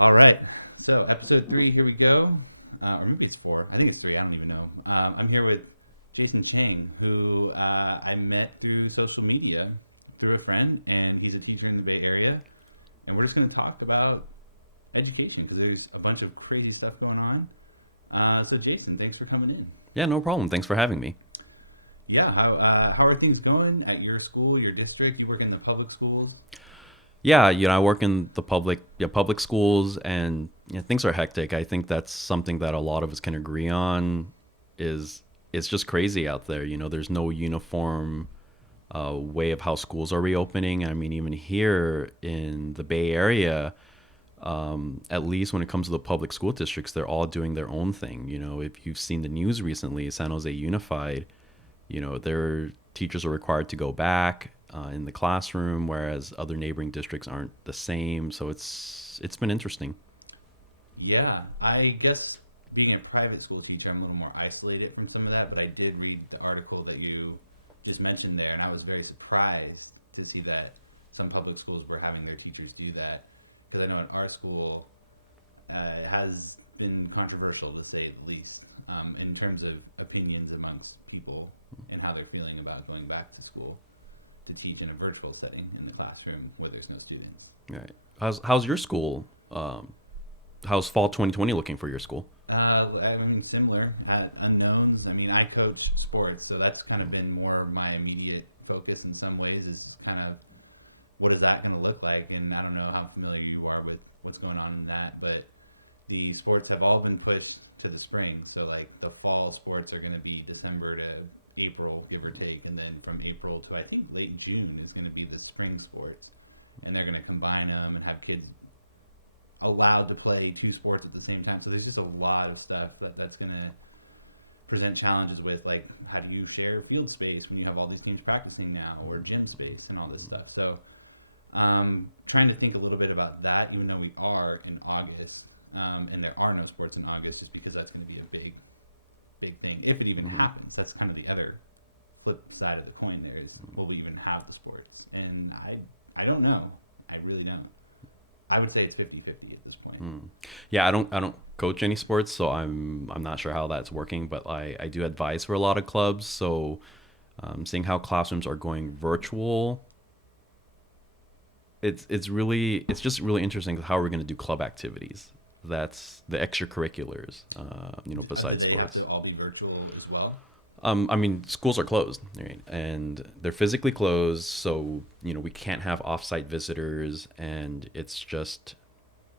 All right. So, episode 3, here we go. Or maybe it's 4. I think it's 3. I don't even know. I'm here with Jayson Chang, who I met through social media through a friend, and he's a teacher in the Bay Area. And we're just going to talk about education because there's a bunch of crazy stuff going on. So, Jayson, thanks for coming in. Yeah, no problem. Thanks for having me. Yeah, how are things going at your school, your district? You work in the public schools? Yeah, I work in the public schools, and things are hectic. I think that's something that a lot of us can agree on. Is it's just crazy out there. There's no uniform way of how schools are reopening. I mean, even here in the Bay Area, at least when it comes to the public school districts, they're all doing their own thing. If you've seen the news recently, San Jose Unified, their teachers are required to go back in the classroom, whereas other neighboring districts aren't the same. So it's been interesting. Yeah, I guess being a private school teacher, I'm a little more isolated from some of that, but I did read the article that you just mentioned there, and I was very surprised to see that some public schools were having their teachers do that. Because I know at our school, it has been controversial, to say the least, in terms of opinions amongst people and how they're feeling about going back to school to teach in a virtual setting in the classroom where there's no students. Right. How's your school? How's fall 2020 looking for your school? I mean, similar unknowns. I mean, I coach sports, so that's kind of been more my immediate focus in some ways. Is kind of what is that going to look like? And I don't know how familiar you are with what's going on in that, but the sports have all been pushed to the spring. So like the fall sports are going to be December to April, give or take, and then from April to I think late June is going to be the spring sports, and they're going to combine them and have kids allowed to play two sports at the same time. So there's just a lot of stuff that's going to present challenges with, like, how do you share field space when you have all these teams practicing now, or gym space and all this stuff. So trying to think a little bit about that, even though we are in August, and there are no sports in August, just because that's going to be a big thing if it even happens. That's kind of the other flip side of the coin. There is, will we even have the sports? And I don't know. I really don't. I would say it's 50-50 at this point. Yeah, I don't coach any sports, so I'm not sure how that's working, but I do advise for a lot of clubs. So seeing how classrooms are going virtual, it's just really interesting how we're going to do club activities. That's the extracurriculars, Do besides they have sports. to all be virtual as well? I mean, schools are closed, right? And they're physically closed, so we can't have off-site visitors, and it's just,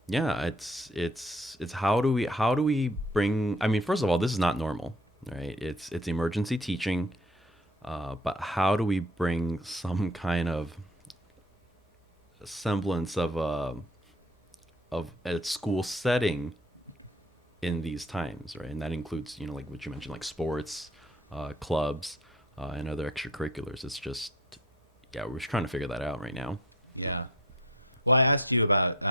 yeah, it's how do we bring? I mean, first of all, this is not normal, right? It's emergency teaching, but how do we bring some kind of semblance of a school setting in these times, right? And that includes, like what you mentioned, like sports, clubs, and other extracurriculars. It's just, yeah, we're just trying to figure that out right now. Yeah. Well, I asked you about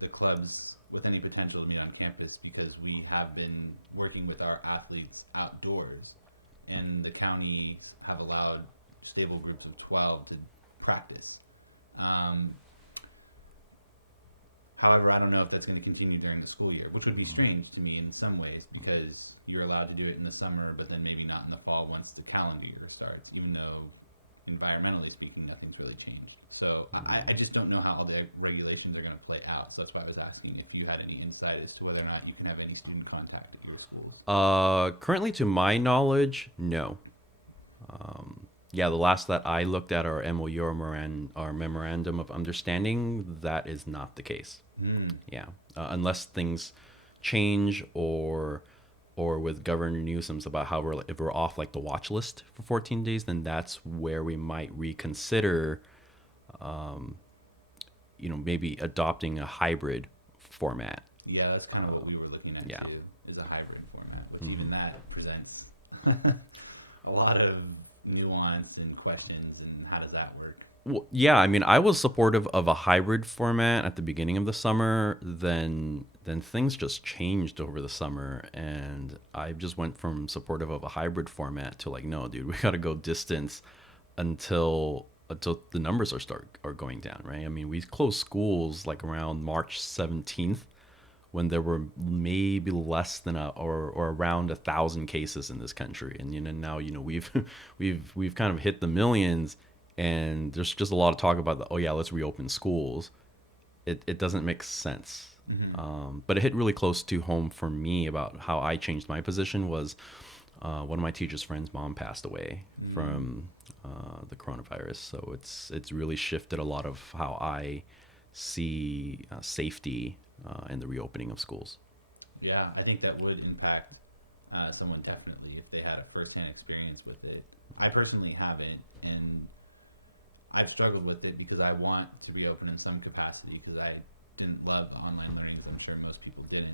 the clubs with any potential to meet on campus because we have been working with our athletes outdoors, and the county have allowed stable groups of 12 to practice. Um, However, I don't know if that's going to continue during the school year, which would be strange to me in some ways because you're allowed to do it in the summer, but then maybe not in the fall once the calendar year starts, even though environmentally speaking, nothing's really changed. So I just don't know how all the regulations are going to play out. So that's why I was asking if you had any insight as to whether or not you can have any student contact at your schools. Currently, to my knowledge, no. Yeah, the last that I looked at our MOU or our memorandum of understanding, that is not the case. Hmm. Yeah, unless things change or with Governor Newsom's about how if we're off like the watch list for 14 days, then that's where we might reconsider, maybe adopting a hybrid format. Yeah, that's kind of what we were looking at Yeah. too, is a hybrid format. But even that presents a lot of nuance and questions, and how does that work? Well, yeah, I mean, I was supportive of a hybrid format at the beginning of the summer. Then things just changed over the summer, and I just went from supportive of a hybrid format to like, no, dude, we got to go distance until until the numbers are going down, right? I mean, we closed schools like around March 17th when there were maybe less than or around 1,000 cases in this country, and now we've we've kind of hit the millions, and there's just a lot of talk about oh yeah, let's reopen schools. It doesn't make sense. But it hit really close to home for me about how I changed my position was one of my teacher's friends' mom passed away from the coronavirus. So it's really shifted a lot of how I see safety and the reopening of schools. Yeah, I think that would impact someone definitely if they had a firsthand experience with it. I personally haven't, and I've struggled with it because I want to be open in some capacity because I didn't love online learning, as I'm sure most people didn't.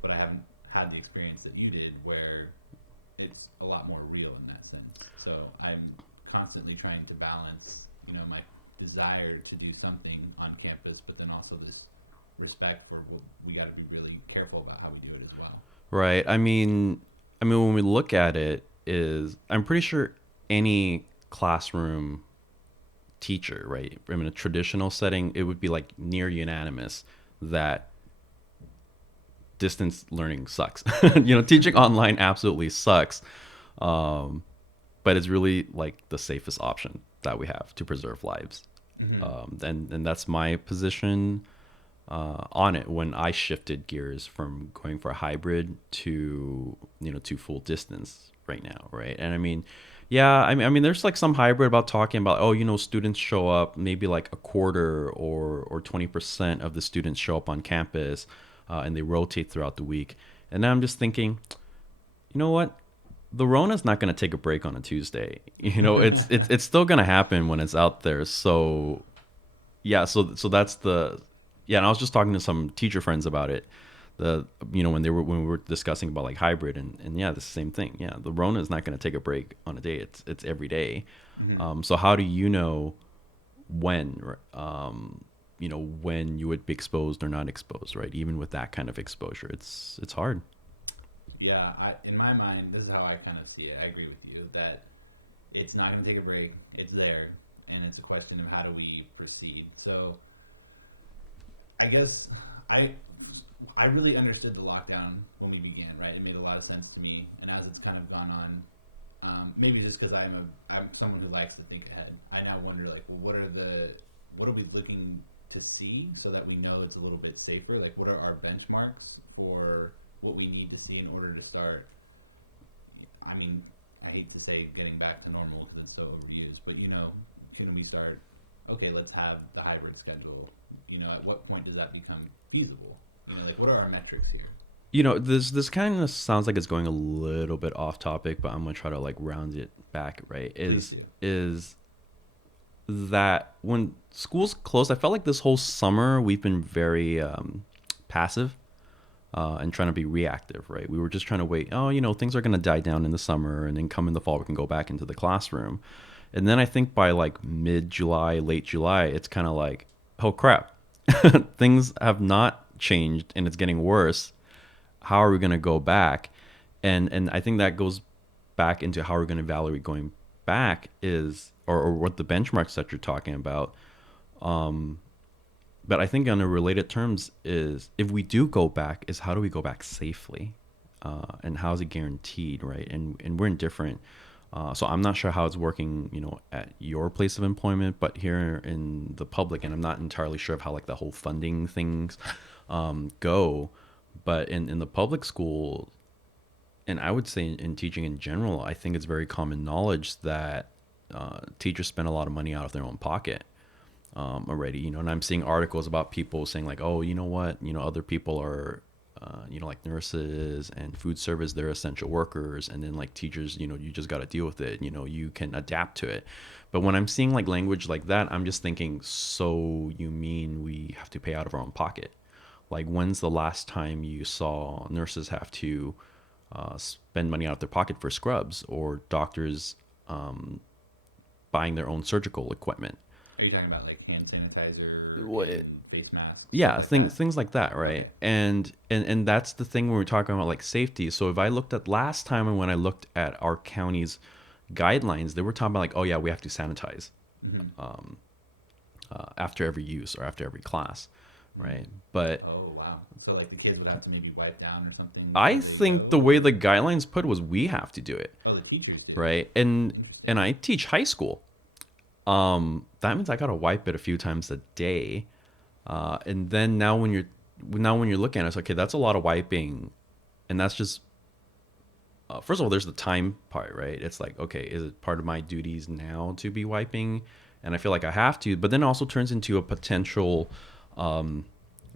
But I haven't had the experience that you did where it's a lot more real in that sense. So I'm constantly trying to balance, my desire to do something on campus, but then also this respect for what we got to be really careful about how we do it as well. Right. When we look at it, is I'm pretty sure any classroom teacher, right? In a traditional setting, it would be like near unanimous that distance learning sucks. Teaching online absolutely sucks. But it's really like the safest option that we have to preserve lives. And that's my position on it when I shifted gears from going for a hybrid to full distance right now, right? And there's like some hybrid about talking about students show up, maybe like a quarter or 20% of the students show up on campus, and they rotate throughout the week. And now I'm just thinking, you know what? The Rona's not going to take a break on a Tuesday. It's still going to happen when it's out there. So yeah, so that's the yeah. And I was just talking to some teacher friends about it. When we were discussing about like hybrid and yeah, the same thing. Yeah, the Rona is not going to take a break on a day. It's every day. So how do you know when when you would be exposed or not exposed, right? Even with that kind of exposure, it's hard. Yeah, in my mind, this is how I kind of see it. I agree with you that it's not going to take a break. It's there, and it's a question of how do we proceed. So, I guess I really understood the lockdown when we began. Right, it made a lot of sense to me, and as it's kind of gone on, maybe just because I'm someone who likes to think ahead. I now wonder like, well, what are we looking to see so that we know it's a little bit safer? Like, what are our benchmarks for what we need to see in order to start? I mean, I hate to say getting back to normal because it's so overused, but can we start? Okay, let's have the hybrid schedule. At what point does that become feasible? Like what are our metrics here? This kind of sounds like it's going a little bit off topic, but I'm gonna try to like round it back. Right? Is that when schools closed? I felt like this whole summer we've been very passive. And trying to be reactive, right? We were just trying to wait. Things are going to die down in the summer, and then come in the fall, we can go back into the classroom. And then I think by like mid-July, late July, it's kind of like, oh crap, things have not changed, and it's getting worse. How are we going to go back? And I think that goes back into how we're going to evaluate going back or what the benchmarks that you're talking about. But I think on a related terms is if we do go back, is how do we go back safely, and how is it guaranteed, right? And we're indifferent. So I'm not sure how it's working, at your place of employment, but here in the public, and I'm not entirely sure of how like the whole funding things go. But in the public school, and I would say in teaching in general, I think it's very common knowledge that teachers spend a lot of money out of their own pocket. Already, and I'm seeing articles about people saying like, oh, you know what, other people are, like nurses and food service, they're essential workers, and then like teachers, you just got to deal with it, you can adapt to it. But when I'm seeing like language like that, I'm just thinking, so you mean we have to pay out of our own pocket? Like, when's the last time you saw nurses have to spend money out of their pocket for scrubs, or doctors buying their own surgical equipment? Are you talking about like hand sanitizer, What? and face masks? Yeah, Like things like that, right? And that's the thing when we're talking about like safety. So if I looked at last time, and when I looked at our county's guidelines, they were talking about like, oh yeah, we have to sanitize Mm-hmm. After every use or after every class, right? But Oh wow! So like the kids would have to maybe wipe down or something I before they think go. the way the guidelines put was we have to do it, Oh, the teachers do. right? And Interesting. I teach high school. That means I gotta wipe it a few times a day. And then now when you're looking at it, it's okay. That's a lot of wiping, and that's just first of all, there's the time part, right? It's like, okay, is it part of my duties now to be wiping? And I feel like I have to, but then it also turns into a potential um,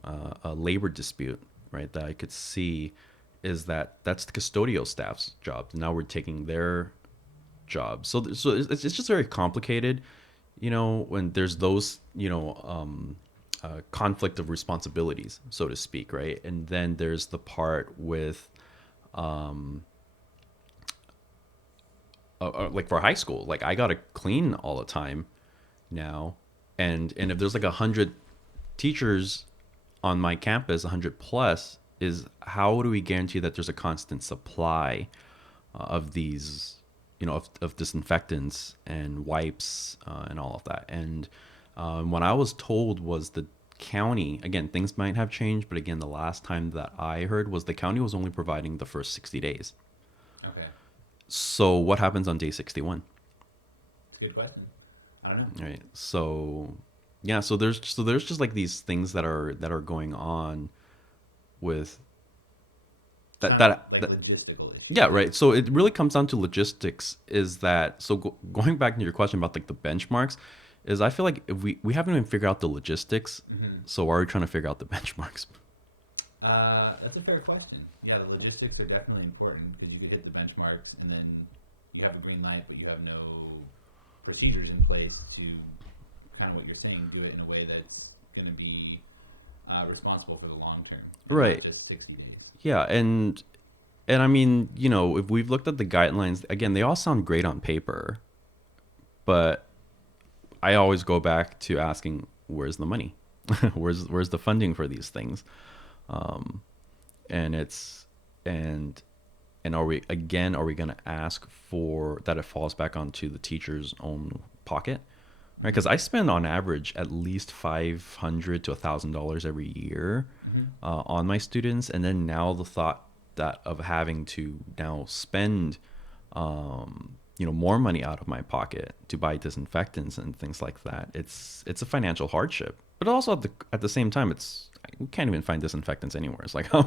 a labor dispute, right? That I could see is that's the custodial staff's job. Now we're taking their job. So it's just very complicated, when there's those, conflict of responsibilities, so to speak, right? And then there's the part with like for high school, like I gotta clean all the time now, and if there's like 100 teachers on my campus, 100 plus, is how do we guarantee that there's a constant supply of these, of disinfectants and wipes and all of that? And what I was told was the county, again, things might have changed, but again, the last time that I heard was the county was only providing the first 60 days. Okay, So what happens on day 61? good question. I don't know. Right. So yeah, so there's just like these things that are going on with that Kind of that, like that logistical yeah, issues. right. So it really comes down to logistics. Is that so? Going back to your question about like the benchmarks, is I feel like if we haven't even figured out the logistics, Mm-hmm. so why are we trying to figure out the benchmarks? That's a fair question. Yeah, the logistics are definitely important because you could hit the benchmarks and then you have a green light, but you have no procedures in place to kind of what you're saying, do it in a way that's going to be responsible for the long term, not Right. just 60 days. Yeah, and I mean, if we've looked at the guidelines, again, they all sound great on paper, but I always go back to asking, where's the money? Where's the funding for these things? Um, and it's and and are we going to ask for that it falls back onto the teacher's own pocket? Right? Because I spend on average at least $500 to $1,000 every year Mm-hmm. on my students, and then now the thought that of having to now spend more money out of my pocket to buy disinfectants and things like that. It's a financial hardship, but also at the same time, we can't even find disinfectants anywhere. It's like how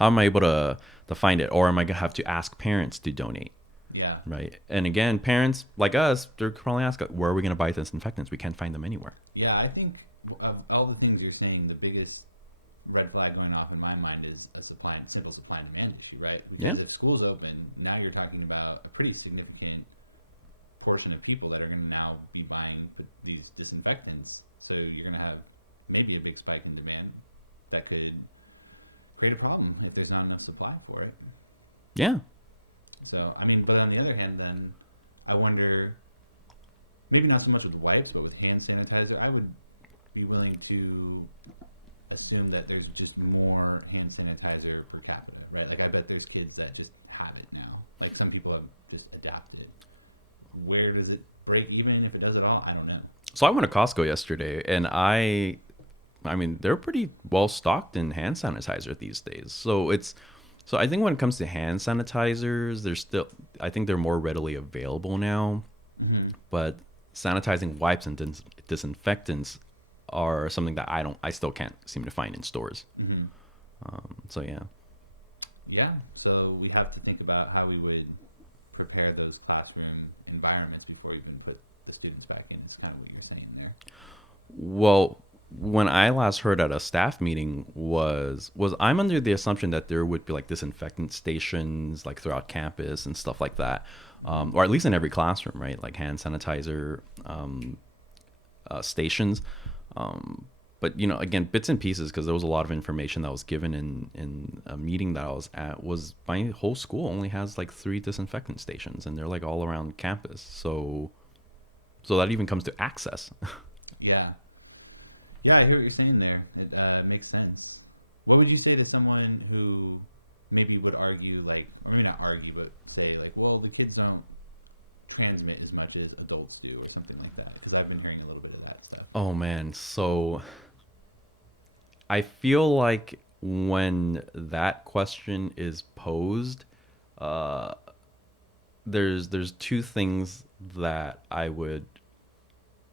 am I able to find it, or am I gonna have to ask parents to donate? Yeah. Right. And again, parents like us, they're probably ask, where are we going to buy disinfectants? We can't find them anywhere. Yeah, I think of all the things you're saying, the biggest red flag going off in my mind is a simple supply and demand issue, right? Yeah. Because if school's open, now you're talking about a pretty significant portion of people that are going to now be buying these disinfectants. So you're going to have maybe a big spike in demand that could create a problem if there's not enough supply for it. Yeah. So, I mean, but on the other hand, then I wonder, maybe not so much with wipes, but with hand sanitizer, I would be willing to assume that there's just more hand sanitizer per capita, right? Like, I bet there's kids that just have it now. Like, some people have just adapted. Where does it break even if it does at all? I don't know. So I went to Costco yesterday, and I mean, they're pretty well stocked in hand sanitizer these days. So I think when it comes to hand sanitizers, I think they're more readily available now. Mm-hmm. But sanitizing wipes and disinfectants are something that I still can't seem to find in stores. Mm-hmm. So yeah. Yeah, so we'd have to think about how we would prepare those classroom environments before we even put the students back in. It's kind of what you're saying there. Well, when I last heard at a staff meeting was I'm under the assumption that there would be like disinfectant stations like throughout campus and stuff like that, or at least in every classroom, right? Like hand sanitizer stations. But again, bits and pieces, because there was a lot of information that was given in a meeting that I was at. Was my whole school only has like 3 disinfectant stations, and they're like all around campus. So that even comes to access. Yeah. Yeah, I hear what you're saying there. It makes sense. What would you say to someone who maybe would argue, like, or maybe not argue, but say, like, well, the kids don't transmit as much as adults do, or something like that? Because I've been hearing a little bit of that stuff. Oh man, so I feel like when that question is posed, uh, there's two things that I would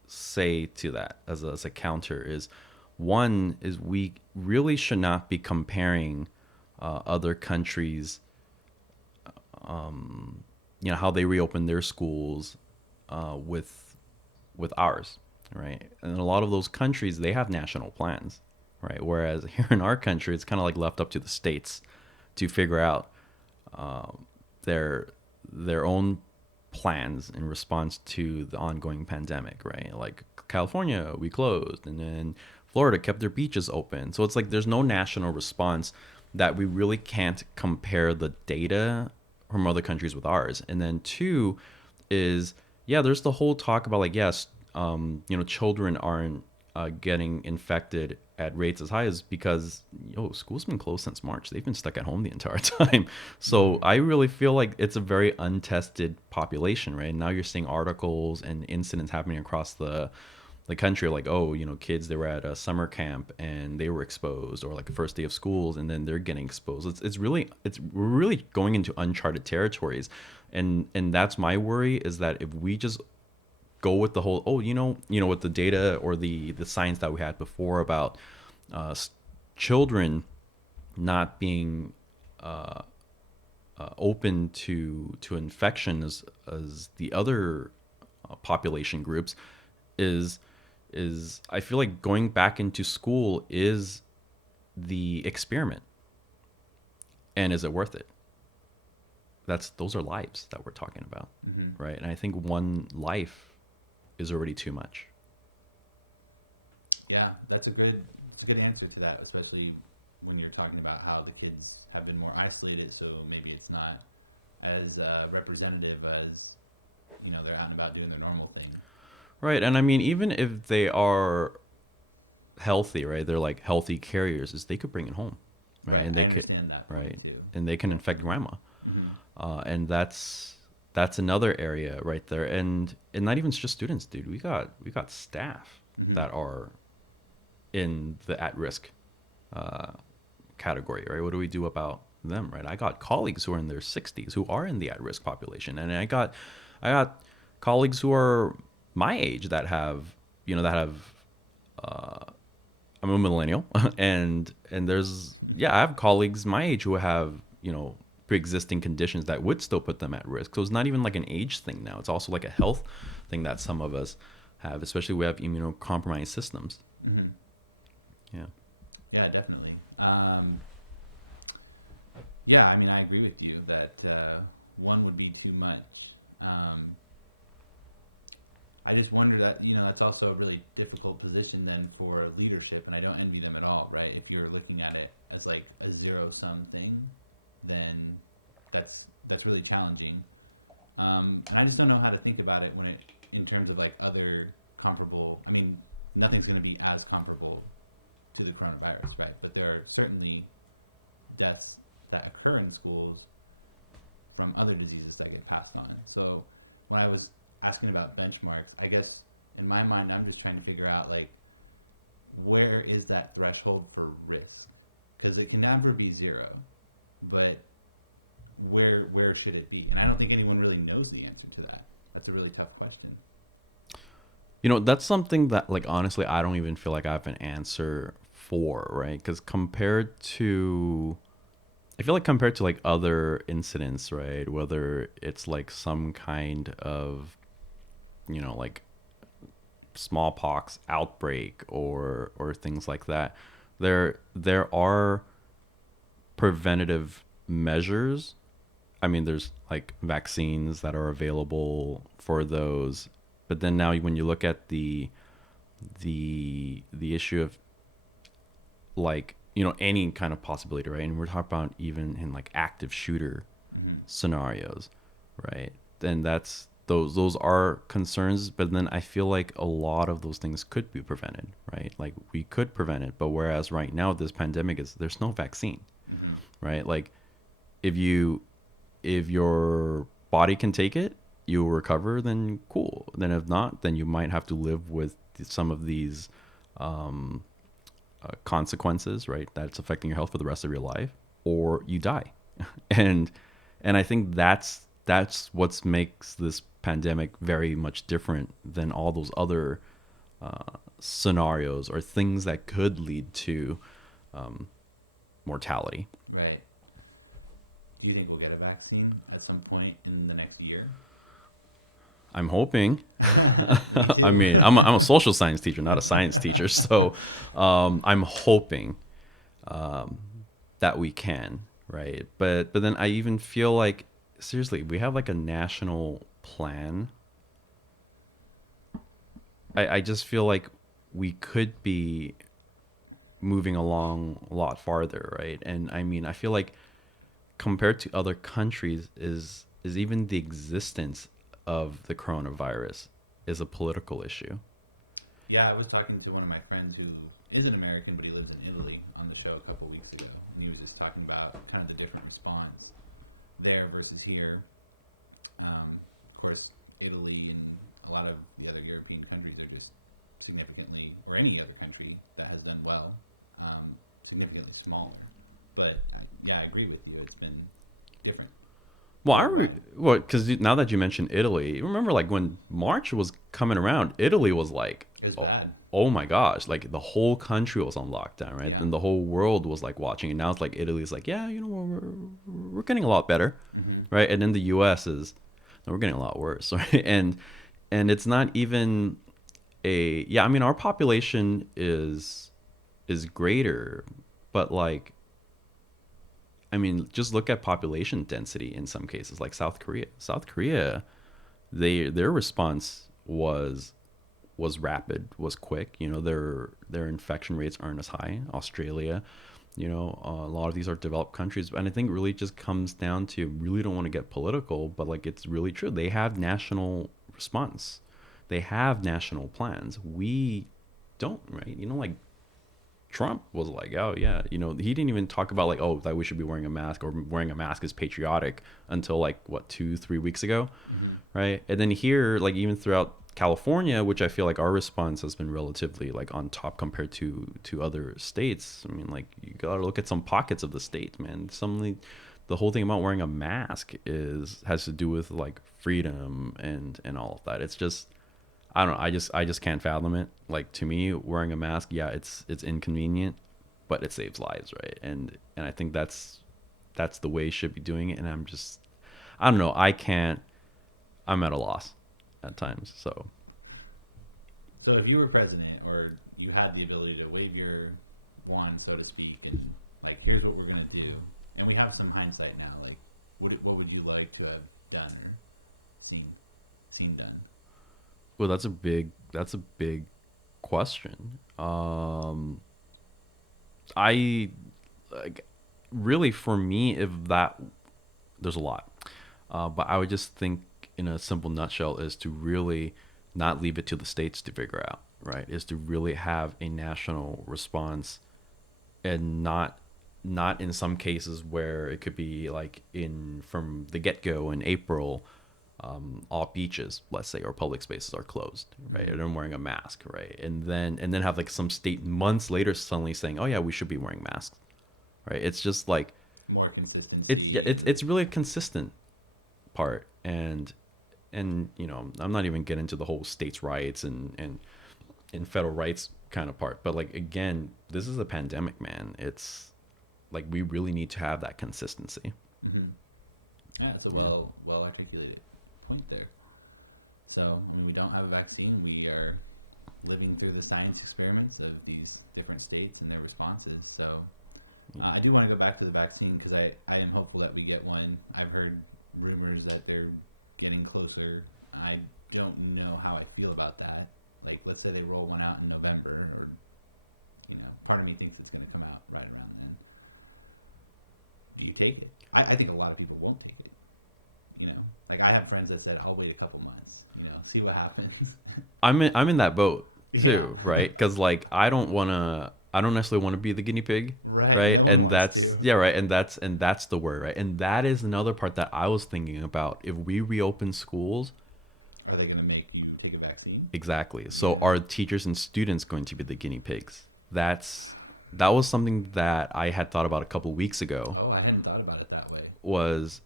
say to that as a counter is one is we really should not be comparing other countries, how they reopen their schools with ours, right? And a lot of those countries they have national plans, right? Whereas here in our country, it's kind of like left up to the states to figure out their their own plans in response to the ongoing pandemic, right? Like California, we closed, and then Florida kept their beaches open. So it's like there's no national response that we really can't compare the data from other countries with ours. And then two is yeah, there's the whole talk about like yes, children aren't getting infected at rates as high as because school's been closed since March. They've been stuck at home the entire time. So I really feel like it's a very untested population, right? Now you're seeing articles and incidents happening across the country, like kids they were at a summer camp and they were exposed, or like the first day of schools and then they're getting exposed. We're really going into uncharted territories, and that's my worry is that if we just go with the whole with the data or the science that we had before about children not being open to infection as the other population groups is I feel like going back into school is the experiment, and is it worth it? Those are lives that we're talking about, right? And I think one life is already too much. Yeah, that's a good answer to that, especially when you're talking about how the kids have been more isolated, so maybe it's not as representative as they're out and about doing their normal thing. Right, and I mean even if they are healthy, right? They're like healthy carriers, is they could bring it home, right? And they could, right, and they can infect grandma, and that's another area right there, and not even just students, dude. We got staff that are in the at risk category, right? What do we do about them, right? I got colleagues who are in their 60s who are in the at risk population, and I got colleagues who are my age that have I'm a millennial, and there's I have colleagues my age who have pre-existing conditions that would still put them at risk. So it's not even like an age thing now; it's also like a health thing that some of us have, especially we have immunocompromised systems. Mm-hmm. Yeah. Yeah, definitely. Yeah, I mean, I agree with you that one would be too much. I just wonder that, that's also a really difficult position then for leadership, and I don't envy them at all, right? If you're looking at it as like a zero-sum thing, then that's really challenging. And I just don't know how to think about it in terms of like other comparable, I mean, nothing's going to be as comparable to the coronavirus, right? But there are certainly deaths that occur in schools from other diseases that get passed on. So when I was asking about benchmarks, I guess in my mind I'm just trying to figure out like where is that threshold for risk? Because it can never be zero, but where should it be? And I don't think anyone really knows the answer to that. That's a really tough question. That's something that like honestly I don't even feel like I have an answer for, right? Because I feel like compared to like other incidents, right, whether it's like some kind of like smallpox outbreak or things like that, there are preventative measures. I mean, there's like vaccines that are available for those, but then now when you look at the issue of like any kind of possibility, right, and we're talking about even in like active shooter scenarios, right, then those are concerns, but then I feel like a lot of those things could be prevented, right? Like we could prevent it, but whereas right now this pandemic there's no vaccine, right? Like if your body can take it, you recover, then cool. Then if not, then you might have to live with some of these um, consequences, right? That's affecting your health for the rest of your life, or you die. and and I think that's what makes this pandemic very much different than all those other scenarios or things that could lead to mortality. Right. Do you think we'll get a vaccine at some point in the next year? I'm hoping. Me I too. mean, I'm a social science teacher, not a science teacher, so I'm hoping that we can, right? But then I even feel like seriously, we have like a national plan. I just feel like we could be moving along a lot farther, right? And I mean, I feel like compared to other countries is even the existence of the coronavirus is a political issue. Yeah, I was talking to one of my friends who is an American, but he lives in Italy on the show a couple weeks ago. And he was just talking about kind of the different response there versus here. Of course, Italy and a lot of the other European countries are just significantly, or any other country that has done well, significantly smaller. But yeah, I agree with you. It's been different. Well, well, because now that you mentioned Italy, remember like when March was coming around, Italy was like, It was oh, bad. oh my gosh, like the whole country was on lockdown, right? Yeah. And the whole world was like watching. And now it's like Italy's like, yeah, you know, we're getting a lot better, Mm-hmm. right? And then the U.S. is, no, we're getting a lot worse, right? And it's not even a yeah. I mean, our population is greater, but like I mean, just look at population density in some cases, like South Korea. South Korea, their response was rapid, was quick. You know, their infection rates aren't as high. Australia, you know, a lot of these are developed countries, and I think it really just comes down to really don't want to get political, but like it's really true. They have national response. They have national plans. We don't, right? You know, like Trump was like, oh yeah, you know, he didn't even talk about like, oh, that we should be wearing a mask or wearing a mask is patriotic until like what 2 3 weeks ago, Mm-hmm. right? And then here, like even throughout California, which I feel like our response has been relatively like on top compared to other states. I mean, like you gotta look at some pockets of the state, man. The whole thing about wearing a mask has to do with like freedom and all of that. It's just I don't know. I just can't fathom it. Like to me, wearing a mask, yeah, it's inconvenient, but it saves lives, right? And I think that's the way it should be doing it. And I don't know. I can't. I'm at a loss at times. So So if you were president, or you had the ability to wave your wand, so to speak, and like, here's what we're going to do, and we have some hindsight now, like, what would you like to have done or seen done? well, that's a big question. I like really for me if that there's a lot. But I would just think, in a simple nutshell, is to really not leave it to the states to figure out, right? Is to really have a national response and not in some cases where it could be like in from the get go in April, all beaches, let's say, or public spaces are closed, right? And I'm wearing a mask, right? And then have like some state months later suddenly saying, oh yeah, we should be wearing masks, right? It's just like More consistency. it's yeah, it's really a consistent part and you know I'm not even getting into the whole states' rights and federal rights kind of part, but like again, this is a pandemic, man. It's like we really need to have that consistency. Mm-hmm. Yeah, it's a Yeah. well articulated point there. So when we don't have a vaccine, we are living through the science experiments of these different states and their responses. So I do want to go back to the vaccine because I am hopeful that we get one. I've heard rumors that they're getting closer. I don't know how I feel about that. Like, let's say they roll one out in November, or part of me thinks it's going to come out right around then. Do you take it? I think a lot of people won't take it. Like I have friends that said, "I'll wait a couple months. See what happens." I'm in that boat too, Yeah. right? Because like I don't want to. I don't necessarily want to be the guinea pig, Right. right? No one And wants that's to. yeah, right. And that's the word, right? And that is another part that I was thinking about. If we reopen schools, Are they going to make you take a vaccine? exactly. Yeah. So are teachers and students going to be the guinea pigs? That was something that I had thought about a couple weeks ago. Oh, I hadn't thought about it that way. Was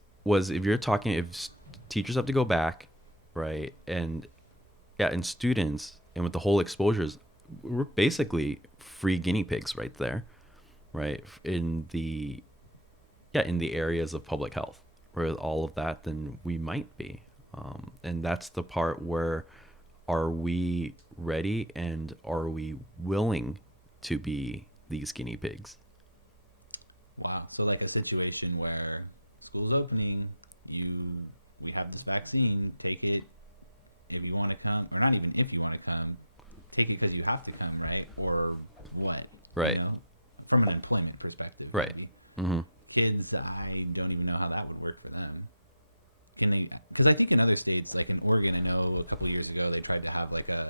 if you're talking if teachers have to go back, right? And yeah, and students and with the whole exposures, we're basically free guinea pigs right there, right? In the in the areas of public health, where all of that, then we might be. And that's the part where are we ready and are we willing to be these guinea pigs? Wow. So like a situation where school's opening, you we have this vaccine, take it if you want to come, or not even if you want to come, take it because you have to come, right? Or what? Right. You know, from an employment perspective, Right. maybe. Mm-hmm. Kids, I don't even know how that would work for them. Can they? Because I think in other states, like in Oregon, I know a couple of years ago they tried to have like a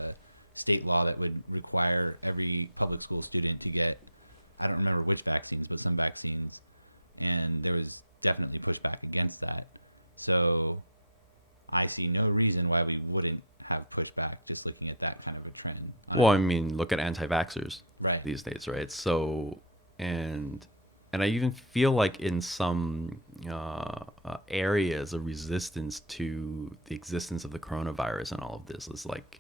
state law that would require every public school student to get, I don't remember which vaccines, but some vaccines, and there was definitely pushback against that. So I see no reason why we wouldn't have pushback just looking at that kind of a trend. Well, I mean, look at anti-vaxxers Right. these days, right? So, and and I even feel like in some areas of resistance to the existence of the coronavirus and all of this is like,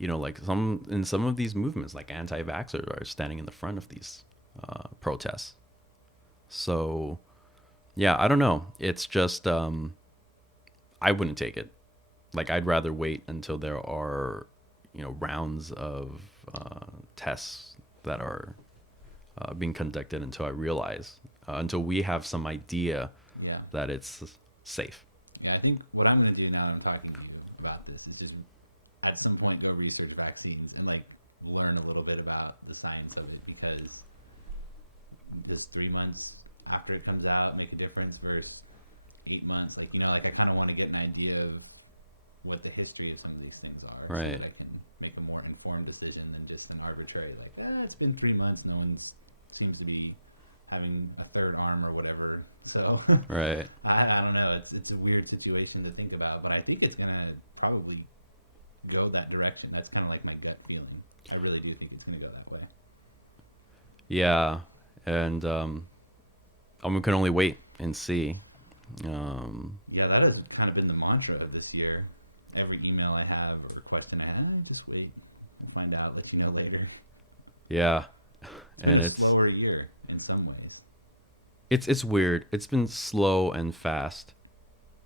like some of these movements, like anti-vaxxers are standing in the front of these protests. So, yeah, I don't know. It's just I wouldn't take it. Like I'd rather wait until there are rounds of tests that are being conducted until I realize until we have some idea Yeah. that it's safe. Yeah, I think what I'm going to do now that I'm talking to you about this is just at some point go research vaccines and like learn a little bit about the science of it, because just 3 months after it comes out make a difference versus 8 months. Like, like I kind of want to get an idea of what the history of some of these things are. Right. So I can make a more informed decision than just an arbitrary, like, it's been 3 months, no one seems to be having a third arm or whatever. So Right. I don't know. It's a weird situation to think about, but I think it's gonna probably go that direction. That's kind of like my gut feeling. I really do think it's gonna go that way. Yeah, and we can only wait and see. Yeah, that has kind of been the mantra of this year. Every email I have or question I have, just wait and find out. Let you know later. Yeah, It's and been a it's slower year in some ways. it's weird. It's been slow and fast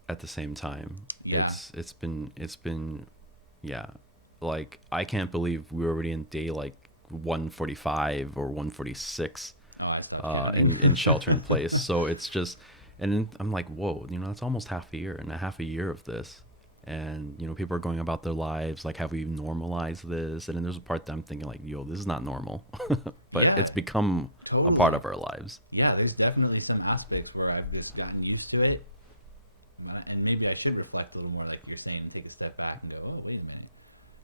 at the same time. Yeah. It's been yeah. Like I can't believe we're already in day like 145 or 146 Oh, I saw. in shelter in place. So it's just, and then I'm like, whoa, that's almost half a year and a half a year of this. And, people are going about their lives. Like, have we normalized this? And then there's a part that I'm thinking like, yo, this is not normal, but Yeah, it's become a totally. part of our lives. Yeah, there's definitely some aspects where I've just gotten used to it, and maybe I should reflect a little more, like you're saying, take a step back and go, oh, wait a minute.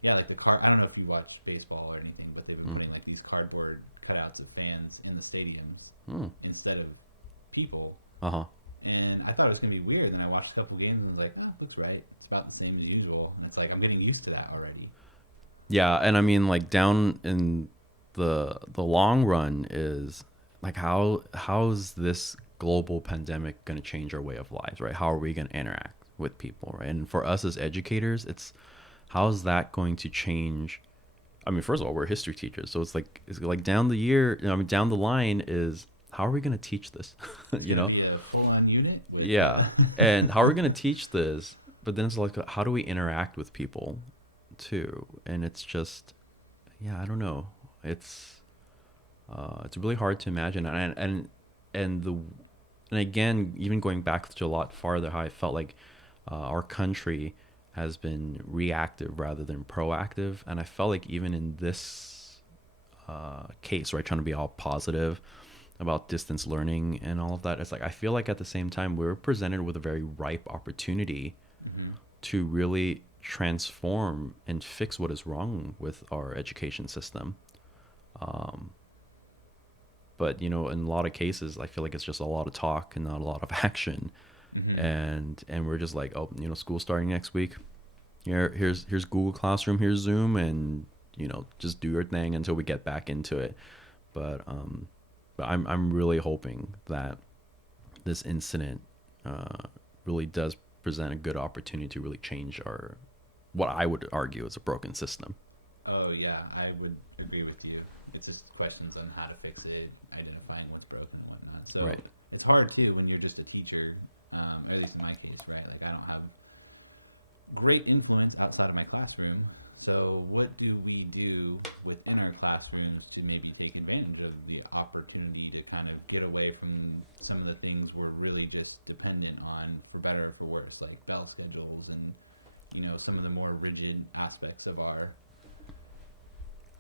Yeah, like I don't know if you watch baseball or anything, but they've been putting like these cardboard cutouts of fans in the stadiums instead of people. Uh-huh. And I thought it was gonna be weird. And then I watched a couple games and was like, oh, looks right. It's about the same as usual. And it's like I'm getting used to that already. Yeah, and I mean, like down in the long run is like how's this global pandemic going to change our way of lives, right? How are we going to interact with people, right? And for us as educators, it's how's that going to change? I mean, first of all, we're history teachers, so it's like down the year, down the line is how are we going to teach this? It's gonna be a full-on unit. Yeah, and how are we going to teach this? But then it's like, how do we interact with people, too? And it's just, yeah, I don't know. It's really hard to imagine, and again, even going back to a lot farther, how I felt like our country has been reactive rather than proactive, and I felt like even in this case, right, trying to be all positive about distance learning and all of that, it's like I feel like at the same time we're presented with a very ripe opportunity to really transform and fix what is wrong with our education system. But in a lot of cases, I feel like it's just a lot of talk and not a lot of action. Hmm. And we're just like, oh, school's starting next week. Here's Google Classroom, here's Zoom, and just do your thing until we get back into it. But I'm really hoping that this incident really does present a good opportunity to really change our what I would argue is a broken system. Oh yeah, I would agree with you. It's just questions on how to fix it, identifying what's broken and whatnot. So Right. it's hard too when you're just a teacher, or at least in my case, right? Like I don't have great influence outside of my classroom. So what do we do within our classrooms to maybe take advantage of the opportunity to kind of get away from some of the things we're really just dependent on, for better or for worse, like bell schedules and some of the more rigid aspects of our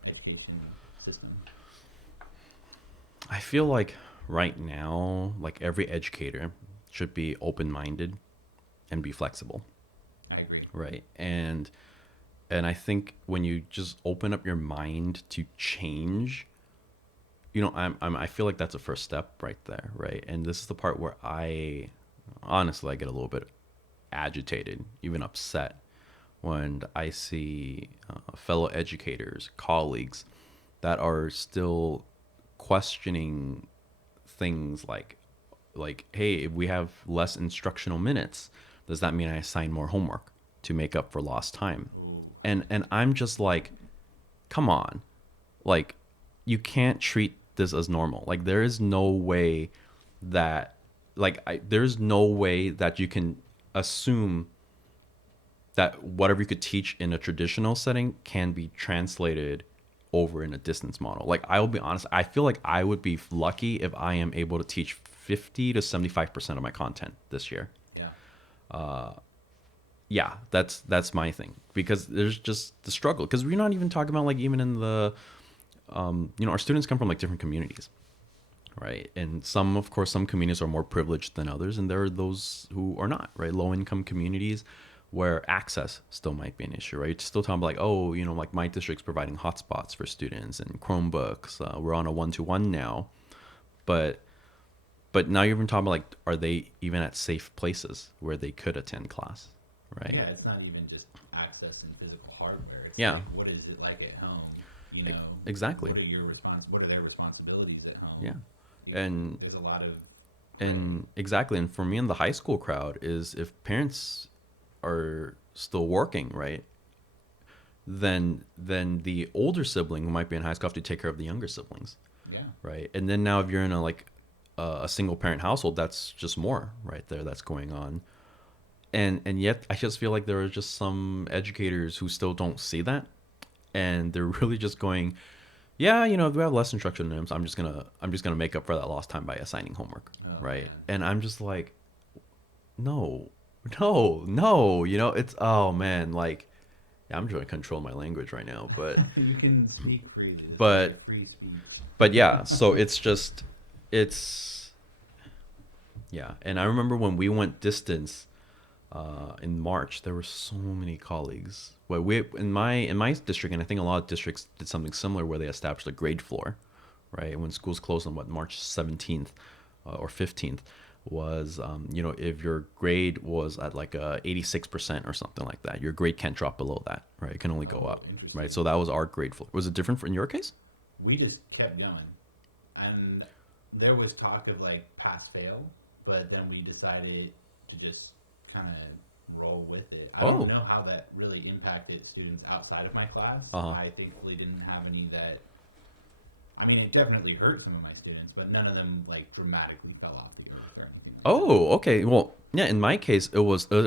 education system. I feel like right now, like every educator should be open-minded and be flexible, I agree. right? And I think when you just open up your mind to change, I feel like that's a first step right there, right? And this is the part where honestly I get a little bit agitated, even upset when I see fellow educators, colleagues that are still questioning things like, hey, if we have less instructional minutes, does that mean I assign more homework to make up for lost time? Ooh. And I'm just like, come on, like you can't treat this as normal. Like there is no way that there's no way that you can assume that whatever you could teach in a traditional setting can be translated over in a distance model. Like I will be honest, I feel like I would be lucky if I am able to teach 50 to 75% of my content this year. Yeah. Yeah, that's my thing, because there's just the struggle, because we're not even talking about like even in the our students come from like different communities, right? And of course some communities are more privileged than others, and there are those who are not, right? Low income communities where access still might be an issue, right? You're still talking about like, oh, like my district's providing hotspots for students and Chromebooks. We're on a 1-to-1 now, but now you're even talking about like, are they even at safe places where they could attend class, right? Yeah, it's not even just access and physical hardware. It's Yeah. like, what is it like at home? Exactly. What are their responsibilities at home? Yeah. Because And there's a lot of exactly. And for me in the high school crowd is, if parents are still working, right, then the older sibling who might be in high school have to take care of the younger siblings, yeah. right? And then now if you're in a single parent household, that's just more right there that's going on. And yet I just feel like there are just some educators who still don't see that, and they're really just going, yeah, if we have less instruction names, I'm just gonna make up for that lost time by assigning homework, Oh, right? man. And I'm just like, no, no, no, it's, oh man, like, yeah, I'm trying to control my language right now, but You can speak freely. This is but like free speech. but yeah, so it's yeah. And I remember when we went distance in March, there were so many colleagues. Well, we in my district, and I think a lot of districts did something similar, where they established a grade floor, right? When schools closed on March 17th or 15th, was if your grade was at like 86% or something like that, your grade can't drop below that, right? It can only go Oh, up, interesting. right? So that was our grade floor. Was it different in your case? We just kept going, and there was talk of like pass fail, but then we decided to just kind of roll with it. I Oh. don't know how that really impacted students outside of my class. Uh-huh. I thankfully didn't have any that. I mean, it definitely hurt some of my students, but none of them like dramatically fell off the earth or anything. Oh, okay. Well, yeah, in my case, it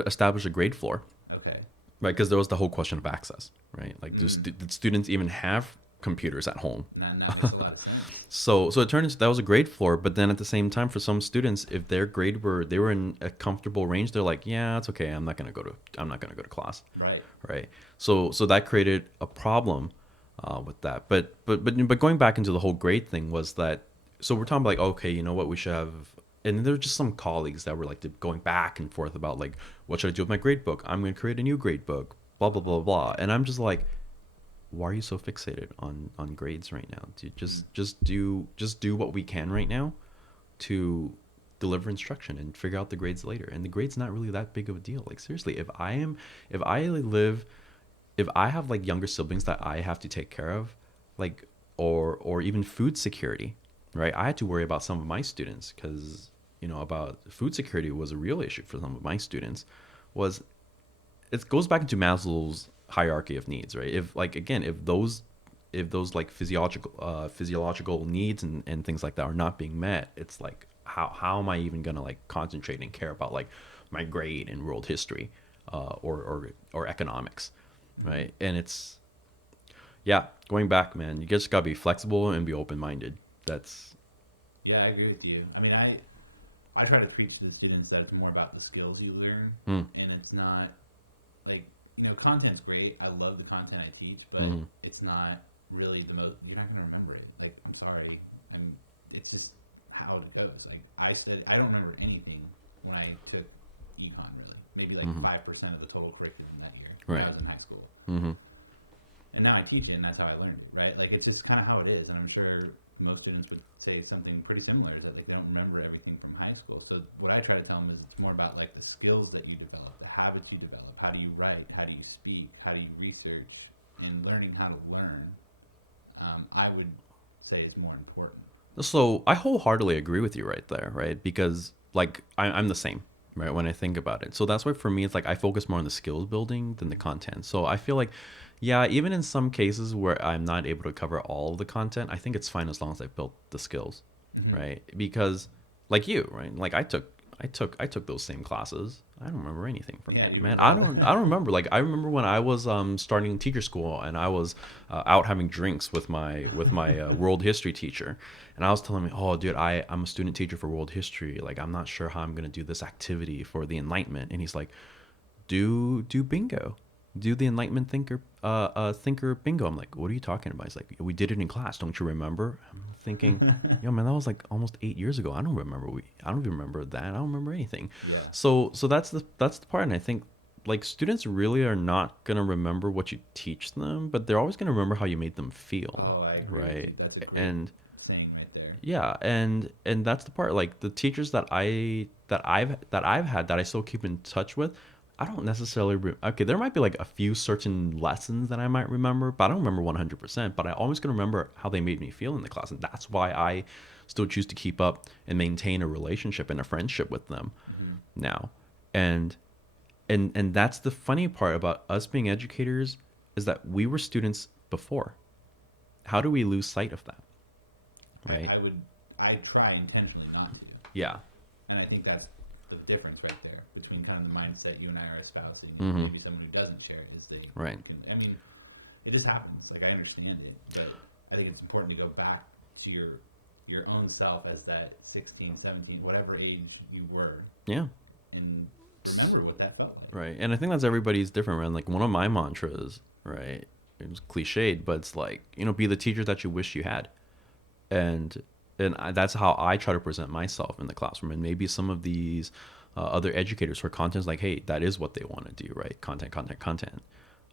established a grade floor, Okay. right? Because there was the whole question of access, right? Like, did students even have computers at home? That makes a lot of sense. So it turned into that was a grade floor, but then at the same time, for some students, if their grade they were in a comfortable range, they're like, yeah, it's okay. I'm not gonna go to class, Right. right? So that created a problem with that. But going back into the whole grade thing, was that, so we're talking about like, okay, you know what, we should have. And there were just some colleagues that were like going back and forth about like, what should I do with my grade book? I'm going to create a new grade book, blah, blah, blah, blah. And I'm just like, why are you so fixated on grades right now? Just do what we can right now to deliver instruction and figure out the grades later. And the grades not really that big of a deal. Like seriously, if I live if I have like younger siblings that I have to take care of, like or even food security, right? I had to worry about some of my students because about food security was a real issue for some of my students. Was it goes back into Maslow's hierarchy of needs, right? If like again, if those like physiological needs and things like that are not being met, it's like how am I even gonna like concentrate and care about like my grade in world history or economics, right? And it's yeah, going back, man, you just gotta be flexible and be open minded. That's Yeah, I agree with you. I mean, I try to preach to the students that it's more about the skills you learn, mm, and it's not like content's great. I love the content I teach, but mm, it's not really the most. You're not gonna remember it. Like, I'm sorry, and it's just how it goes. Like I don't remember anything when I took econ really. Maybe like mm, 5% of the total curriculum that year when right. I was in high school. Mm-hmm. And now I teach it, and that's how I learned it, right? Like, it's just kind of how it is, and I'm sure most students would say it's something pretty similar, is that like, they don't remember everything from high school. So what I try to tell them is it's more about like the skills that you develop, the habits you develop, how do you write, how do you speak, how do you research, and learning how to learn, I would say is more important. So I wholeheartedly agree with you right there, right? Because like I'm the same, right? When I think about it, so that's why for me it's like I focus more on the skills building than the content. So I feel like, yeah, even in some cases where I'm not able to cover all of the content, I think it's fine as long as I built the skills, Mm-hmm. right? Because like you, right? Like I took those same classes. I don't remember anything from Yeah, them, you man. remember. I don't remember. Like I remember when I was starting teacher school and I was out having drinks with my world history teacher, and I was telling me, oh, dude, I'm a student teacher for world history. Like I'm not sure how I'm gonna do this activity for the Enlightenment, and he's like, do bingo, do the Enlightenment thinker bingo. I'm like, what are you talking about? He's like, we did it in class, don't you remember? I'm thinking, yo, man, that was like almost 8 years ago. I don't even remember that. I don't remember anything. Yeah. So that's the part, and I think like students really are not gonna remember what you teach them, but they're always gonna remember how you made them feel, Oh, I agree with you. right? That's a great And saying right there. yeah, and that's the part. Like the teachers that I've had that I still keep in touch with, I don't necessarily okay. There might be like a few certain lessons that I might remember, but I don't remember 100%. But I always gonna remember how they made me feel in the class, and that's why I still choose to keep up and maintain a relationship and a friendship with them Mm-hmm. now. And and that's the funny part about us being educators is that we were students before. How do we lose sight of that, right? I try intentionally not to. Yeah. And I think that's the difference right there between kind of the mindset you and I are espousing. Mm-hmm. Maybe someone who doesn't share it is they Right. can. I mean, it just happens. Like, I understand it, but I think it's important to go back to your own self as that 16, 17, whatever age you were, Yeah. and remember what that felt like. Right. And I think that's everybody's different, man. Like one of my mantras, right? It was cliched, but it's like, be the teacher that you wish you had. And that's how I try to present myself in the classroom. And maybe some of these other educators for content is like, hey, that is what they want to do, right? Content, content, content.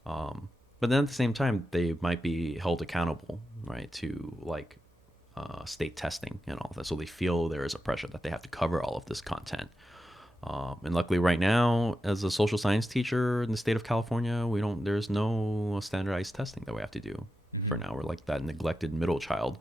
But then at the same time, they might be held accountable, right, to like state testing and all that. So they feel there is a pressure that they have to cover all of this content. And luckily, right now, as a social science teacher in the state of California, we don't. There's no standardized testing that we have to do Mm-hmm. for now. We're like that neglected middle child,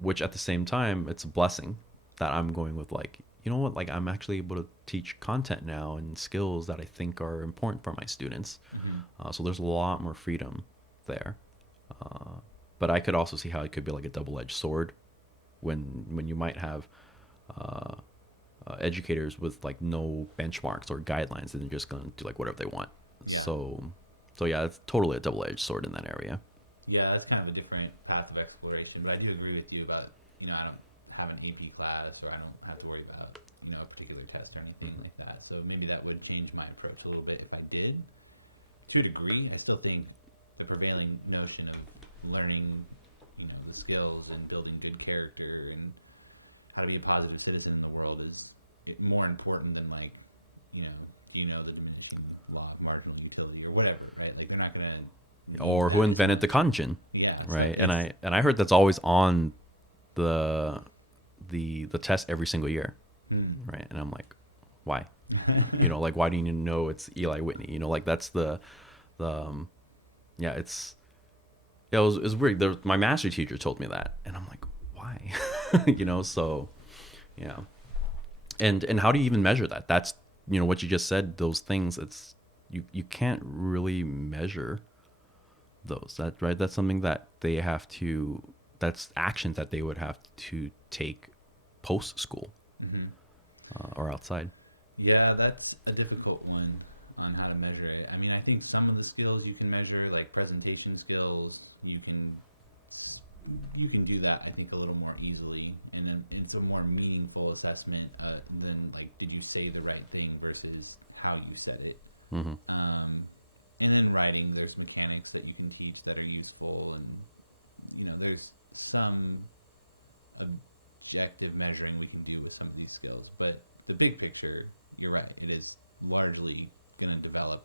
which at the same time, it's a blessing that I'm going with. Like, you know what? Like, I'm actually able to teach content now and skills that I think are important for my students. Mm-hmm. So there's a lot more freedom there. But I could also see how it could be like a double-edged sword when you might have. Uh, Educators with like no benchmarks or guidelines, and they're just going to do like whatever they want. Yeah. So yeah, it's totally a double-edged sword in that area. Yeah, that's kind of a different path of exploration. But I do agree with you about, I don't have an AP class, or I don't have to worry about, a particular test or anything like that. So maybe that would change my approach a little bit if I did. To a degree, I still think the prevailing notion of learning, the skills and building good character and how to be a positive citizen in the world is more important than like, the diminishing law of marginal utility or whatever, right? Like, they're not going to or who invented the kanjin, Yeah. right? And I heard that's always on the the test every single year, Mm. right? And I'm like, why? Like why do you need to know it's Eli Whitney? Like that's the yeah, it was weird. My master teacher told me that, and I'm like, why? So yeah. And how do you even measure that? That's what you just said. Those things. You can't really measure those. That right. That's something that they have to. That's actions that they would have to take post school Hmm. or outside. Yeah, that's a difficult one on how to measure it. I mean, I think some of the skills you can measure, like presentation skills, you can do that. I think a little more easily, and then it's a more meaningful assessment than like, did you say the right thing versus how you said it. Mm-hmm. And in writing, there's mechanics that you can teach that are useful, and there's some objective measuring we can do with some of these skills. But the big picture, you're right. It is largely going to develop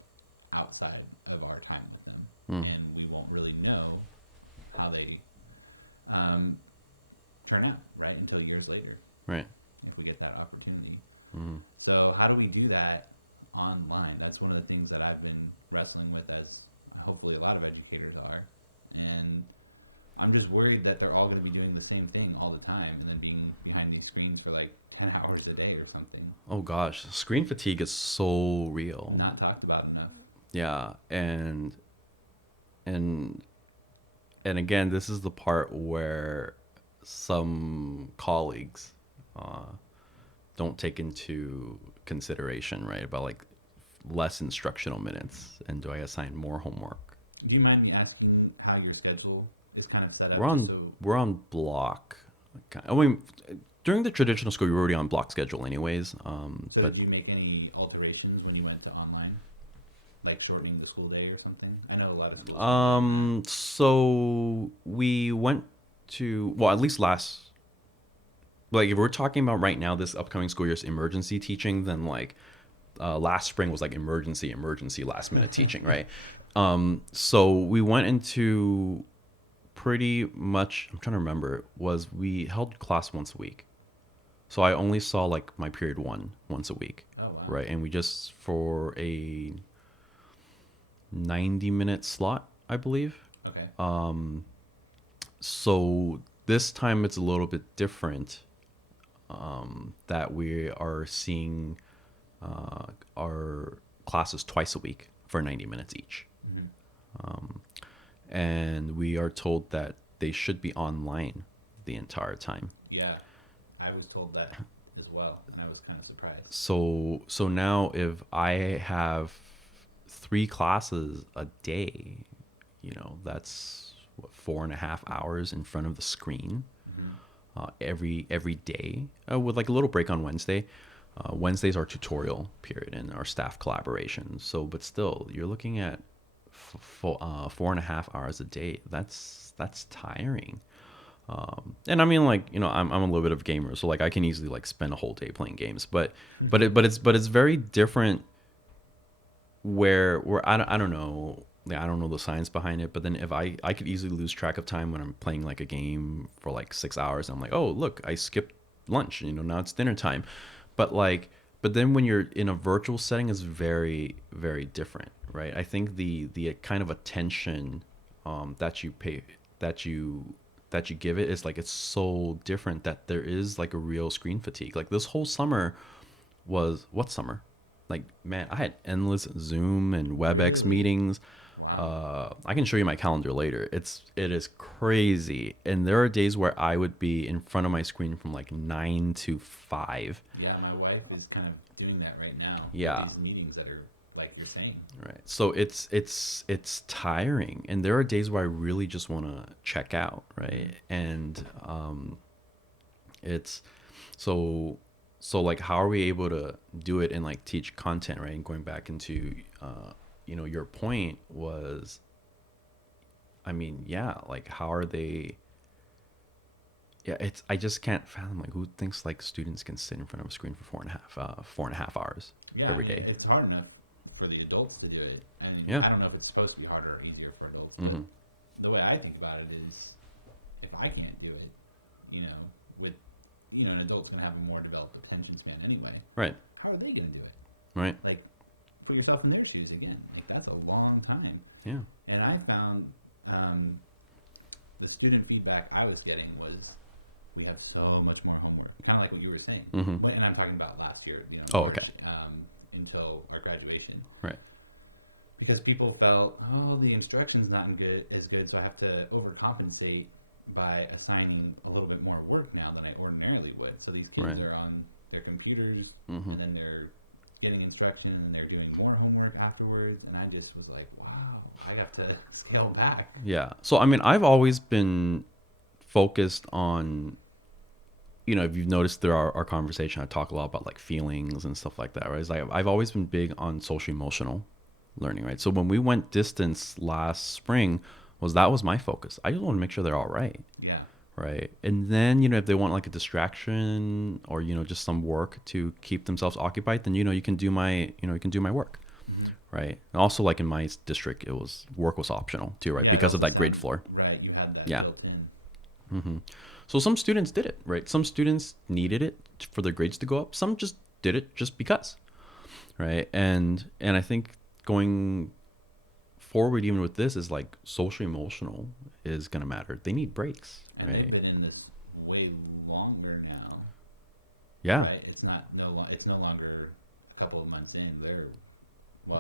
outside of our time with them, Mm. and we won't really know how they um, turn out, right, until years later Right. if we get that opportunity. Mm. So how do we do that online? That's one of the things that I've been wrestling with, as hopefully a lot of educators are, and I'm just worried that they're all going to be doing the same thing all the time and then being behind these screens for like 10 hours a day or something. Oh gosh, screen fatigue is so real. Not talked about enough. Yeah, and and again, this is the part where some colleagues uh, don't take into consideration, right? About like less instructional minutes, and do I assign more homework? Do you mind me asking how your schedule is kind of set up? We're on So, we're on block. I mean, during the traditional school, you're already on block schedule, anyways. so But did you make any alterations when you went to online, like shortening the school day or something? I know a lot of schools. so we went to, well, at least last, like if we're talking about right now, this upcoming school year's emergency teaching, then like last spring was like emergency last minute teaching, right? So we went into pretty much, I'm trying to remember, was we held class once a week. So I only saw like my period one once a week, Oh wow. right? And we just, for a 90-minute slot, I believe. Okay. So this time it's a little bit different, that we are seeing our classes twice a week for 90 minutes each. Hmm. And we are told that they should be online the entire time. Yeah, I was told that as well, and I was kind of surprised. So now if I have 3 classes a day, that's what, 4.5 hours in front of the screen, every day, with like a little break on Wednesday. Wednesdays are tutorial period and our staff collaboration. So, but still, you're looking at 4.5 hours a day. That's tiring. And I mean, like, I'm a little bit of a gamer, so like I can easily like spend a whole day playing games. But it's very different. Where I don't know. Yeah, I don't know the science behind it, but then if I could easily lose track of time when I'm playing like a game for like 6 hours. I'm like, oh look, I skipped lunch. Now it's dinner time. But then when you're in a virtual setting, is very very different, right? I think the kind of attention that you pay that you give it is like, it's so different that there is like a real screen fatigue. Like this whole summer was, what summer? Like, man, I had endless Zoom and WebEx Really? meetings. Wow. I can show you my calendar later. It is crazy, and there are days where I would be in front of my screen from like 9 to 5. Yeah, my wife is kind of doing that right now. Yeah. These meetings that are like you're saying. Right. So it's tiring, and there are days where I really just want to check out, right? And it's so like, how are we able to do it and like teach content, right? And going back into your point was, I mean, yeah, like how are they? Yeah, I just can't fathom, like, who thinks like students can sit in front of a screen for 4.5 hours Yeah, every day. it's hard enough for the adults to do it. And Yeah. I don't know if it's supposed to be harder or easier for adults. Mm-hmm. The way I think about it is, if I can't do it, with an adult's gonna have a more developed attention span anyway. Right. How are they gonna do it? Right. Like, put yourself in their shoes again. Like, that's a long time. Yeah. And I found the student feedback I was getting was, we have so much more homework. Kind of like what you were saying. Mm-hmm. And I'm talking about last year. Oh, okay. Until our graduation. Right. Because people felt, the instruction's not as good, so I have to overcompensate by assigning a little bit more work now than I ordinarily would. So these kids Right. are on their computers, Mm-hmm. and then they're getting instruction, and then they're doing more homework afterwards. And I just was like, wow, I got to scale back. Yeah. So, I mean, I've always been focused on, if you've noticed through our conversation, I talk a lot about like feelings and stuff like that, right? It's like I've always been big on social emotional learning, right? So when we went distance last spring, that was my focus. I just want to make sure they're all right. Yeah. Right. And then, if they want like a distraction or, just some work to keep themselves occupied, then, you can do my work. Mm-hmm. Right. And also, like in my district, work was optional too, right? Yeah, because of that grade floor. Right. You had that Yeah. built in. Mm-hmm. So some students did it, right? Some students needed it for their grades to go up. Some just did it just because, right? And I think going forward, even with this, is like social emotional is gonna matter. They need breaks, And right? they've been in this way longer now. Yeah. Right? It's no longer a couple of months in.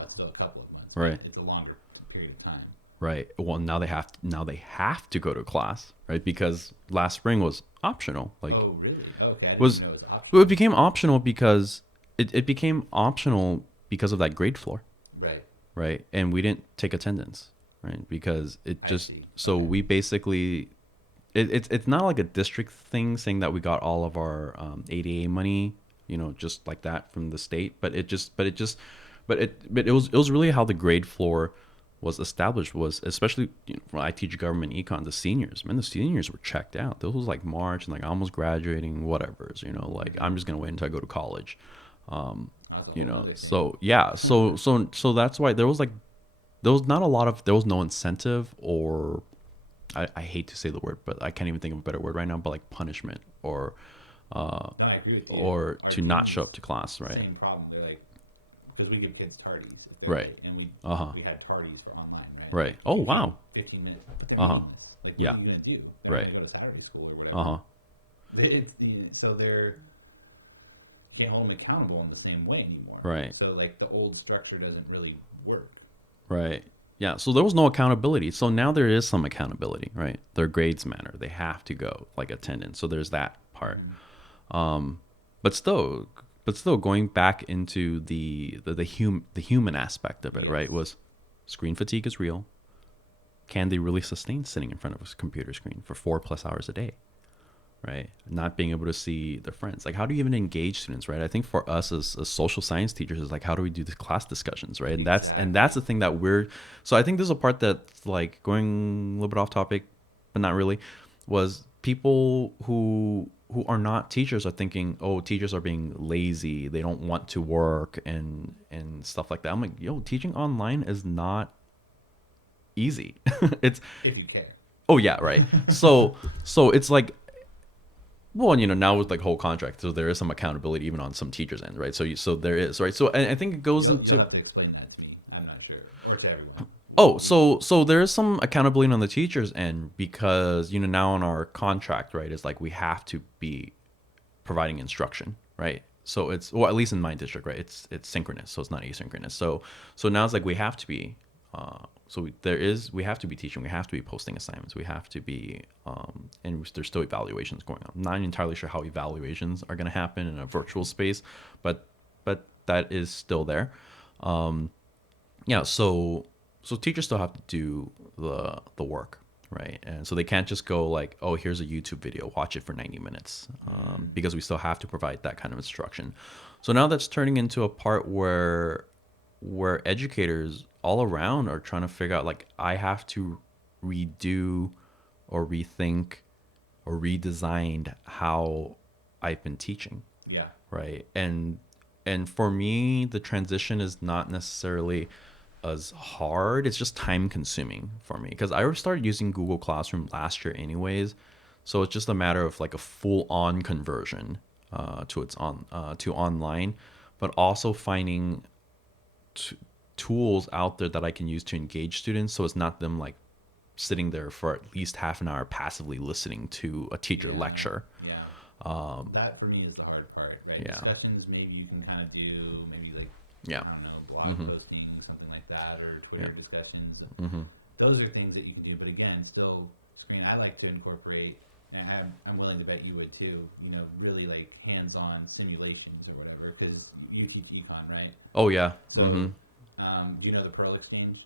It's still a couple of months. Right. It's a longer period of time. Right. Well, now they have to go to class, right? Because last spring was optional. Like, Oh, really? Okay. I didn't was know it was optional. well, it became optional because it became optional because of that grade floor, Right. right? And we didn't take attendance, right? Because it I just see. so we basically it's not like a district thing saying that we got all of our ADA money, just like that from the state, but it was really how the grade floor was established, was especially when I teach government econ, the seniors were checked out. This was like March and like almost graduating, whatever. Like I'm just gonna wait until I go to college. That's a whole other thing. So yeah, so that's why there was no incentive, or I hate to say the word, but I can't even think of a better word right now, but like punishment or No, I agree with you. or Our to not students, show up to class, right? Same problem. They're like, because we give kids tardies. if they're Right. late, And we had tardies for online, right? Right. Oh, You wow. take 15 minutes. But they're Uh-huh. meaningless. Like, Yeah. what are you going to do? They're Right. going to go to Saturday school or whatever. Uh-huh. So they're, you can't hold them accountable in the same way anymore. Right. So, like, the old structure doesn't really work. Right. Yeah. So there was no accountability. So now there is some accountability, right? Their grades matter. They have to go, like attendance. So there's that part. But still going back into the human aspect of it, Yes. right? Was screen fatigue is real. Can they really sustain sitting in front of a computer screen for 4+ hours a day? Right? Not being able to see their friends. Like, how do you even engage students, right? I think for us as social science teachers is like, how do we do the class discussions, right? And that's the thing that so I think there's a part that's like going a little bit off topic, but not really, was people who are not teachers are thinking, oh, teachers are being lazy. They don't want to work and stuff like that. I'm like, teaching online is not easy. It's, If you care. oh yeah, right. So it's like, well, now with like whole contract, so there is some accountability even on some teachers' end, right? So there is, right? So I think it goes You'll into have to explain that to me. I'm not sure. Or to everyone. oh, so there is some accountability on the teachers' end because now in our contract, right, is like we have to be providing instruction, right? So it's, well, at least in my district, right, it's synchronous, so it's not asynchronous. So now it's like we have to be we have to be teaching, we have to be posting assignments, we have to be and there's still evaluations going on. I'm not entirely sure how evaluations are going to happen in a virtual space, but that is still there. Yeah, so teachers still have to do the work, right? And so they can't just go like, oh, here's a YouTube video, watch it for 90 minutes, because we still have to provide that kind of instruction. So now that's turning into a part where educators all around are trying to figure out, like, I have to redo or rethink or redesign how I've been teaching. Yeah. Right. And And for me, the transition is not necessarily as hard. It's just time consuming for me because I started using Google Classroom last year anyways. So it's just a matter of like a full on conversion to online, but also finding t- tools out there that I can use to engage students. So it's not them like sitting there for at least half an hour passively listening to a teacher Yeah. lecture. Yeah. That for me is the hard part, right? Yeah. Discussions, maybe you can kind of do, maybe like, Yeah. I don't know, blog posting, something like that, or Twitter Yeah. discussions. Mm-hmm. Those are things that you can do, but again, still screen. I like to incorporate, and I'm willing to bet you would too, really like hands-on simulations or whatever, because you teach econ, right? Oh yeah. So, Mm-hmm. do you know the Pearl Exchange?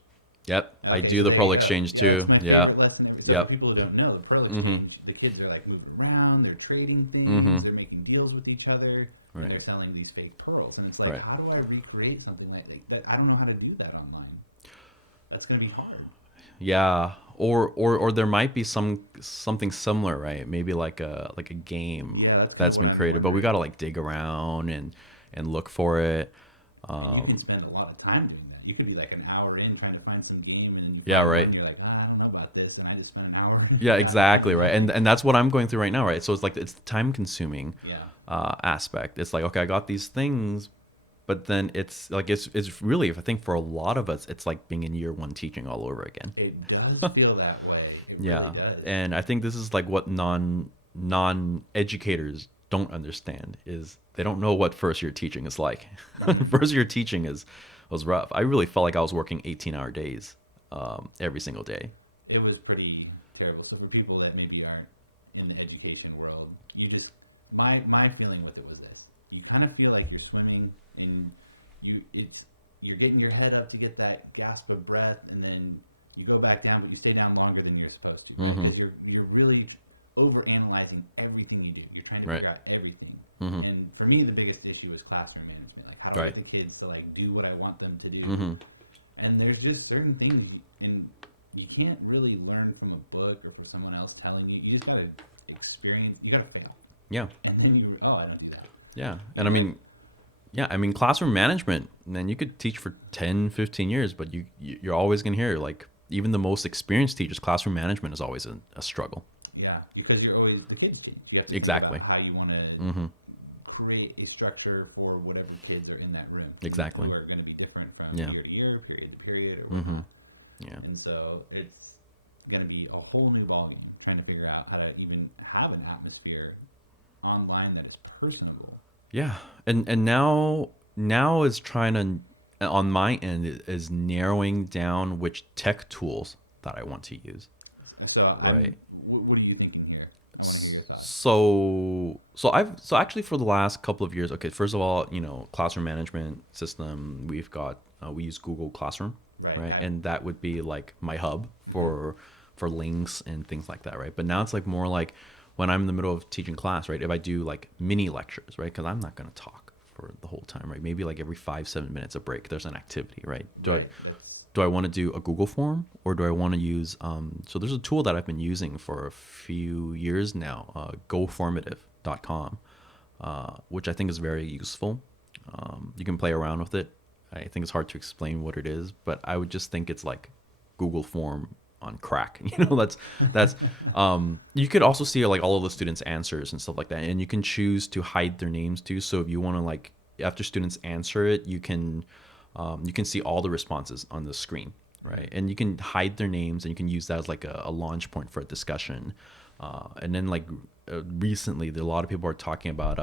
Yep. I Okay, do so the there Pearl you go. Exchange Yeah, too. that's my Yeah. favorite lesson. So Yep. people who don't know, the Pearl Mm-hmm. Exchange, the kids are like moving around, they're trading things, Mm-hmm. they're making deals with each other, Right. and they're selling these fake pearls. And it's like, Right. how do I recreate something like that? I don't know how to do that online. That's going to be hard. Yeah. Or there might be something similar, right? Maybe like a game Yeah, that's that's what been I'm created, but we wondering. gotta like dig around and look for it. You could spend a lot of time doing that. You could be like an hour in trying to find some game, and you Yeah, find one, right. and you're like, I don't know about this, and I just spent an hour. Yeah, exactly, right. And that's what I'm going through right now, right? So it's like it's the time consuming Yeah. aspect. It's like okay, I got these things, but then it's like it's really, I think for a lot of us, it's like being in year one teaching all over again. It does feel that way. It Yeah, really does. and I think this is like what non educators don't understand is they don't know what first year teaching is like. First year teaching was rough. I really felt like I was working 18-hour days every single day. It was pretty terrible. So for people that maybe aren't in the education world, you just my feeling with it was this: you kind of feel like you're swimming in you're getting your head up to get that gasp of breath, and then you go back down, but you stay down longer than you're supposed to because you're really over analyzing everything you do. You're trying to Right. figure out everything. Mhm. And for me, the biggest issue was classroom management. Like, how do I Right. get the kids to like do what I want them to do? Mhm. And there's just certain things, and you can't really learn from a book or from someone else telling you. You just gotta experience. You gotta fail, Yeah. and then I don't do that. Yeah. And I mean classroom management, man, you could teach for 10, 15 years, but you're always going to hear like even the most experienced teachers, classroom management is always a struggle. Yeah, because you're always the kids team. You have to Exactly. figure out how you want to Mm-hmm. create a structure for whatever kids are in that room. Exactly. Who are going to be different from Yeah. year to year, period to period. Or Mm-hmm. whatnot. Yeah. And so it's going to be a whole new ballgame trying to figure out how to even have an atmosphere online that is personable. Yeah. And now is trying to on my end is narrowing down which tech tools that I want to use. So, Right. what are you thinking here? I want to hear your thoughts. So actually for the last couple of years, okay, first of all, classroom management system, we've got we use Google Classroom, right? And that would be like my hub for links and things like that, right? But now it's like more like when I'm in the middle of teaching class, right? If I do like mini lectures, right? Because I'm not going to talk for the whole time, right? Maybe like every 5-7 minutes a break, there's an activity, right? Do I want to do a Google form or do I want to use so there's a tool that I've been using for a few years now, goformative.com, which I think is very useful. You can play around with it. I think it's hard to explain what it is, but I would just think it's like Google form on crack. That's you could also see like all of the students' answers and stuff like that, and you can choose to hide their names too. So if you want to like after students answer it, you can see all the responses on the screen, right? And you can hide their names, and you can use that as like a launch point for a discussion. And then like recently, a lot of people are talking about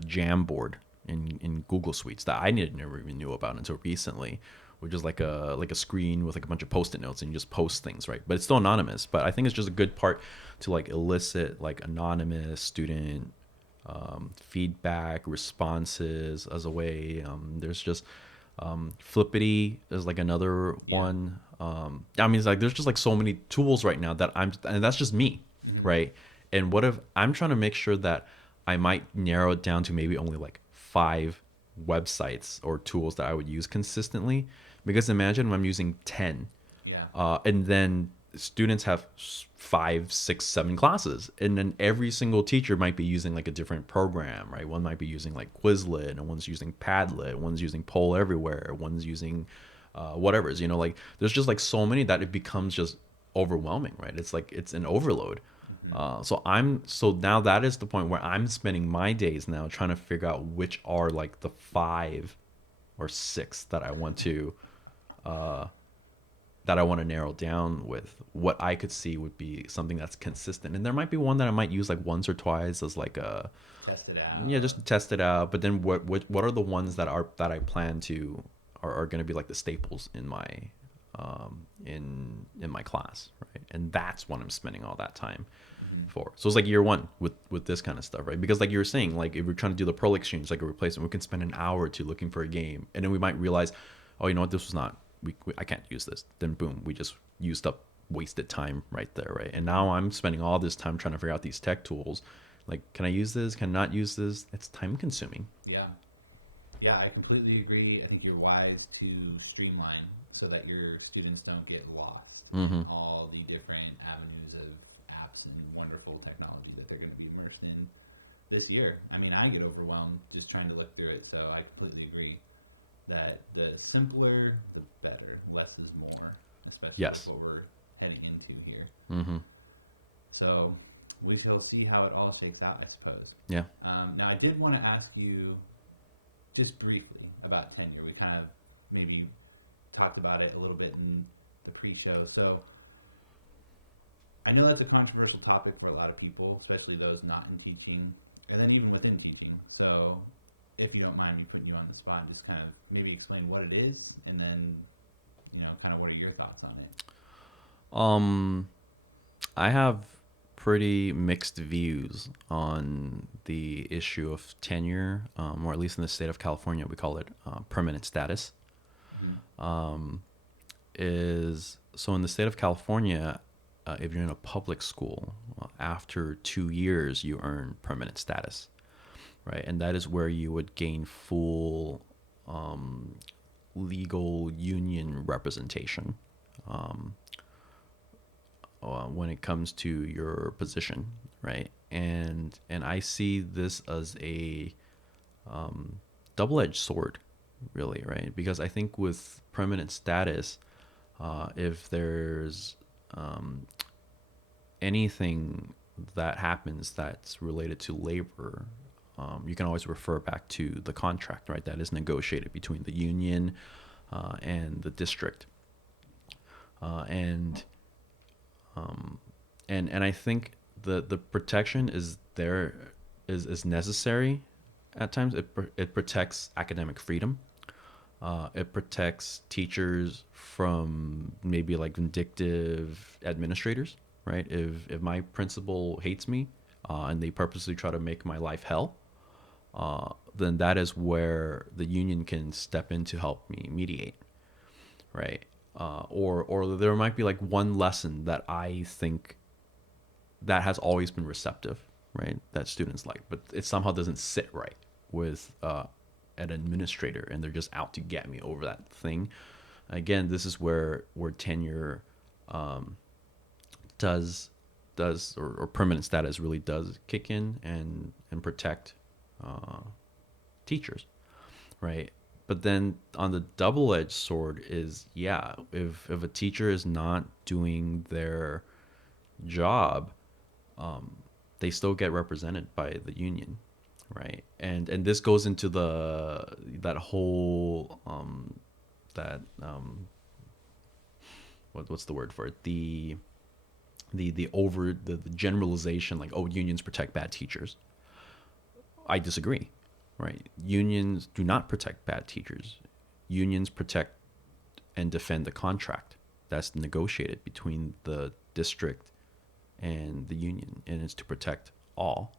Jamboard in Google Suites that I never even knew about until recently, which is like a screen with like a bunch of post-it notes and you just post things, right? But it's still anonymous. But I think it's just a good part to like elicit like anonymous student feedback responses as a way. There's just Flippity is like another one. I mean, it's like there's just like so many tools right now that and that's just me, right? And what if I'm trying to make sure that I might narrow it down to maybe only like 5 websites or tools that I would use consistently, because imagine if I'm using 10, Yeah. and then students have 5, 6, 7 classes, and then every single teacher might be using like a different program, right? One might be using like Quizlet, and one's using Padlet, one's using Poll Everywhere, one's using whatever's, like there's just like so many that it becomes just overwhelming, right? It's like it's an overload. So now that is the point where I'm spending my days now trying to figure out which are like the 5 or 6 that I want to narrow down with what I could see would be something that's consistent. And there might be one that I might use like once or twice as like a Test it out. yeah, just to test it out. But then what are the ones that I plan to are going to be like the staples in my in my class, right? And that's what I'm spending all that time for. So it's like year one with this kind of stuff, right? Because like you were saying, like if we're trying to do the Pearl Exchange, like a replacement, we can spend an hour or two looking for a game, and then we might realize, oh, you know what, this was not. I can't use this. Then boom, we just used up wasted time right there, right? And now I'm spending all this time trying to figure out these tech tools. Like, can I use this? Can I not use this? It's time consuming. Yeah. Yeah, I completely agree. I think you're wise to streamline so that your students don't get lost in all the different avenues of apps and wonderful technology that they're going to be immersed in this year. I mean, I get overwhelmed just trying to look through it, so I completely agree that the simpler, the better. Less is more, especially Yes. what we're heading into here. Mm-hmm. So we shall see how it all shakes out, I suppose. Yeah. Now, I did want to ask you just briefly about tenure. We kind of maybe talked about it a little bit in the pre-show. So I know that's a controversial topic for a lot of people, especially those not in teaching, and then even within teaching. So if you don't mind me putting you on the spot, just kind of maybe explain what it is, and then, kind of what are your thoughts on it? I have pretty mixed views on the issue of tenure, or at least in the state of California, we call it permanent status. Is so in the state of California, if you're in a public school, after 2 years, you earn permanent status, right? And that is where you would gain full legal union representation when it comes to your position, right? And I see this as a double-edged sword, really, right? Because I think with permanent status, if there's anything that happens that's related to labor, you can always refer back to the contract, right? That is negotiated between the union and the district, and I think the protection is there is necessary at times. It protects academic freedom. It protects teachers from maybe like vindictive administrators, right? If my principal hates me and they purposely try to make my life hell, then that is where the union can step in to help me mediate, right? Or there might be like one lesson that I think that has always been receptive, right? That students like, but it somehow doesn't sit right with an administrator, and they're just out to get me over that thing. Again, this is where tenure does or permanent status really does kick in and protect teachers, right? But then on the double-edged sword is, yeah, if a teacher is not doing their job, they still get represented by the union, right? And this goes into that whole what's the word for it? The generalization, like, oh, unions protect bad teachers. I disagree, right? Unions do not protect bad teachers. Unions protect and defend the contract that's negotiated between the district and the union, and it's to protect all,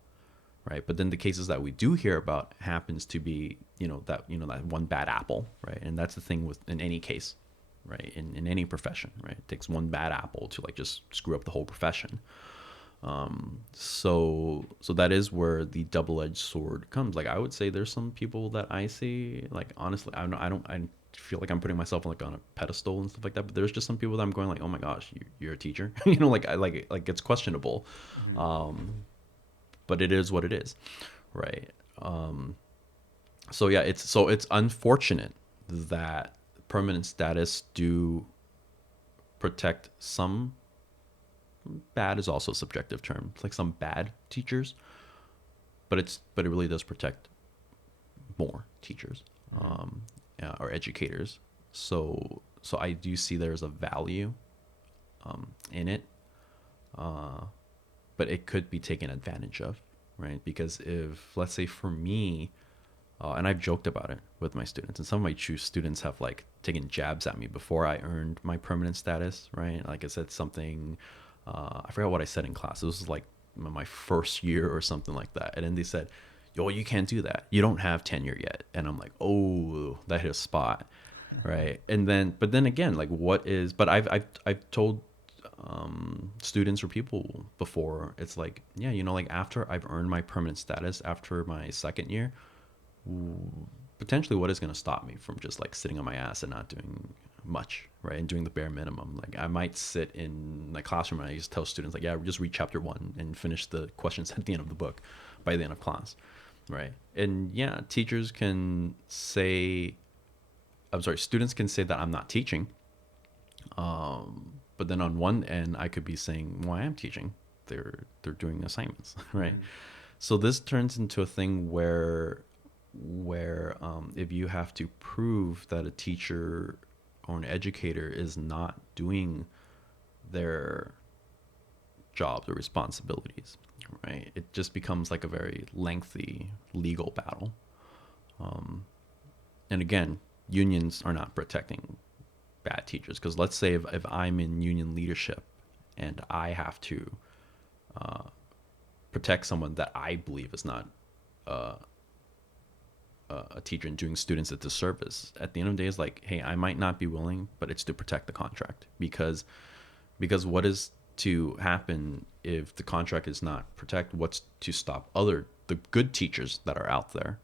right? But then the cases that we do hear about happens to be, that one bad apple, right? And that's the thing in any case, right? In any profession, right? It takes one bad apple to like just screw up the whole profession. So that is where the double-edged sword comes. Like I would say there's some people that I see, like honestly, I feel like I'm putting myself like on a pedestal and stuff like that, but there's just some people that I'm going like, oh my gosh, you're a teacher. Like I like it's questionable. Mm-hmm. But it is what it is, right? So yeah, it's unfortunate that permanent status do protect some. Bad is also a subjective term. It's like some bad teachers, but it really does protect more teachers, Mm-hmm. or educators. So I do see there's a value in it, but it could be taken advantage of, right? Because if, let's say for me, and I've joked about it with my students, and some of my true students have like taken jabs at me before I earned my permanent status, right? Like I said something, I forgot what I said in class. It was like my first year or something like that, and then they said, "Yo, you can't do that. You don't have tenure yet." And I'm like, "Oh, that hit a spot." Right. And then, but then again, like what is, but I've told students or people before, it's like, yeah, like after I've earned my permanent status after my second year, potentially what is going to stop me from just like sitting on my ass and not doing much, right? And doing the bare minimum. Like I might sit in my classroom and I just tell students like, yeah, just read chapter 1 and finish the questions at the end of the book by the end of class, right? And yeah, teachers can say, I'm sorry, students can say that I'm not teaching. But then on one end, I could be saying, well, I am teaching. They're doing assignments, right? Mm-hmm. So this turns into a thing where if you have to prove that a teacher or an educator is not doing their jobs or responsibilities, right? It just becomes like a very lengthy legal battle. And again, unions are not protecting bad teachers, because let's say if I'm in union leadership and I have to protect someone that I believe is not a teacher and doing students a disservice, at the end of the day, is like, hey, I might not be willing, but it's to protect the contract, because what is to happen if the contract is not protect? What's to stop the good teachers that are out there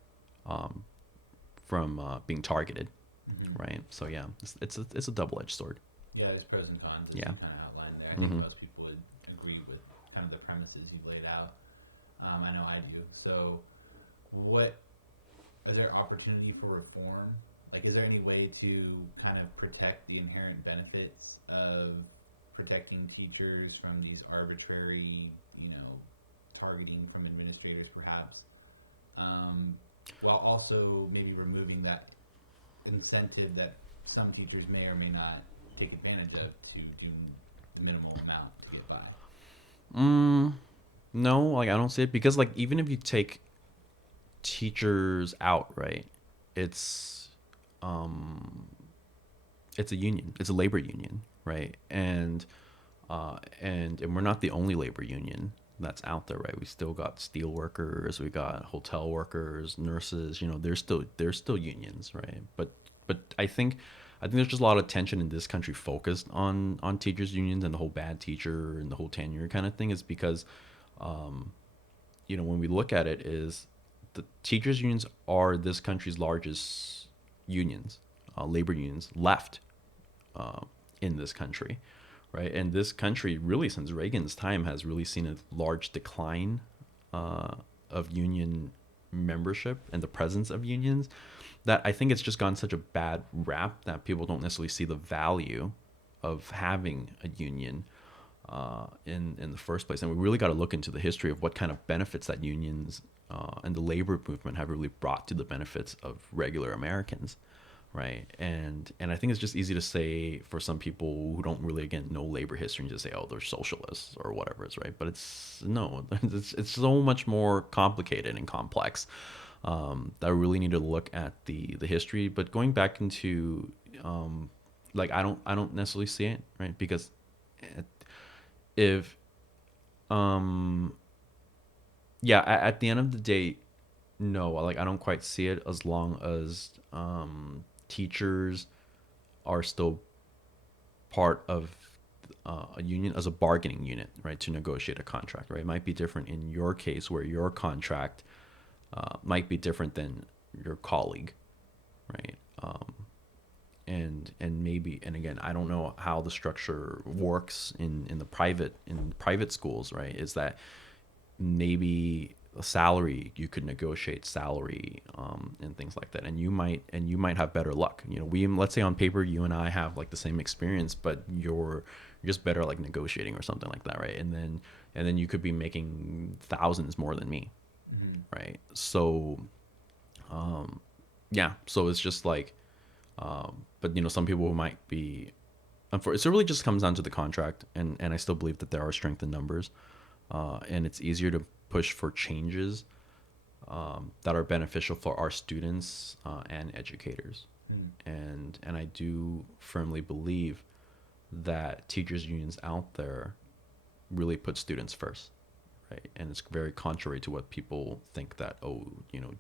from being targeted, Mm-hmm. right? So yeah, it's a double-edged sword. Yeah, there's pros and cons as Yeah. you kind of outlined there. I think Mm-hmm. most people would agree with kind of the premises you laid out. I know I do. So, what is there opportunity for reform? Like, is there any way to kind of protect the inherent benefits of protecting teachers from these arbitrary, targeting from administrators, perhaps, um, while also maybe removing that incentive that some teachers may or may not take advantage of to do the minimal amount to get by? Mm, no, like I don't see it, because like even if you take teachers out, right? It's it's a union. It's a labor union, right? And we're not the only labor union that's out there, right? We still got steel workers, we got hotel workers, nurses. There's still unions, right? But I think there's just a lot of tension in this country focused on teachers unions and the whole bad teacher and the whole tenure kind of thing, is because when we look at it, is the teachers unions are this country's largest unions, labor unions left uh, in this country, right? And this country, really, since Reagan's time, has really seen a large decline of union membership and the presence of unions, that I think it's just gotten such a bad rap that people don't necessarily see the value of having a union in the first place. And we really got to look into the history of what kind of benefits that unions and the labor movement have really brought to the benefits of regular Americans, right? And I think it's just easy to say for some people who don't really, again, know labor history, and just say, oh, they're socialists or whatever, it's right. But it's no, it's so much more complicated and complex. That I really need to look at the history. But going back into like I don't necessarily see it, right? Because if yeah, at the end of the day, no, like I don't quite see it, as long as teachers are still part of a union as a bargaining unit, right, to negotiate a contract, right? It might be different in your case where your contract might be different than your colleague, right? And maybe, and again, I don't know how the structure works in private schools, right? Is that maybe a salary, you could negotiate salary, and things like that, and you might have better luck. We, let's say on paper you and I have like the same experience, but you're just better at like negotiating or something like that, right? And then you could be making thousands more than me, right? So yeah, so it's just like, but some people who might be, so it really just comes down to the contract, and I still believe that there are strength in numbers, and it's easier to push for changes that are beneficial for our students and educators. And I do firmly believe that teachers unions out there really put students first, right? And it's very contrary to what people think, that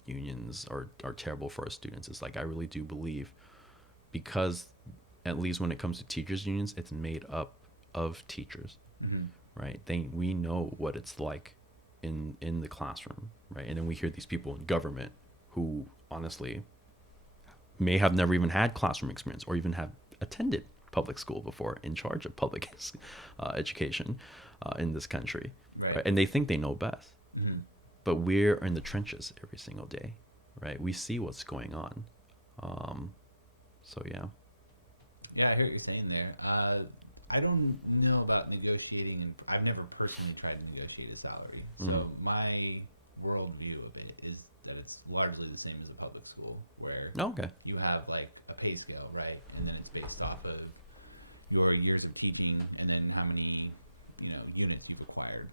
unions are terrible for our students. It's like, I really do believe, because at least when it comes to teachers unions, it's made up of teachers, right? We know what it's like in the classroom, right? And then we hear these people in government who honestly may have never even had classroom experience or even have attended public school before, in charge of public education in this country, right? And they think they know best. But we're in the trenches every single day, right? We see what's going on. So yeah. Yeah, I hear what you're saying there. I don't know about negotiating. I've never personally tried to negotiate a salary. So my worldview of it is that it's largely the same as a public school, where you have like a pay scale, right? And then it's based off of your years of teaching, and then how many units you've acquired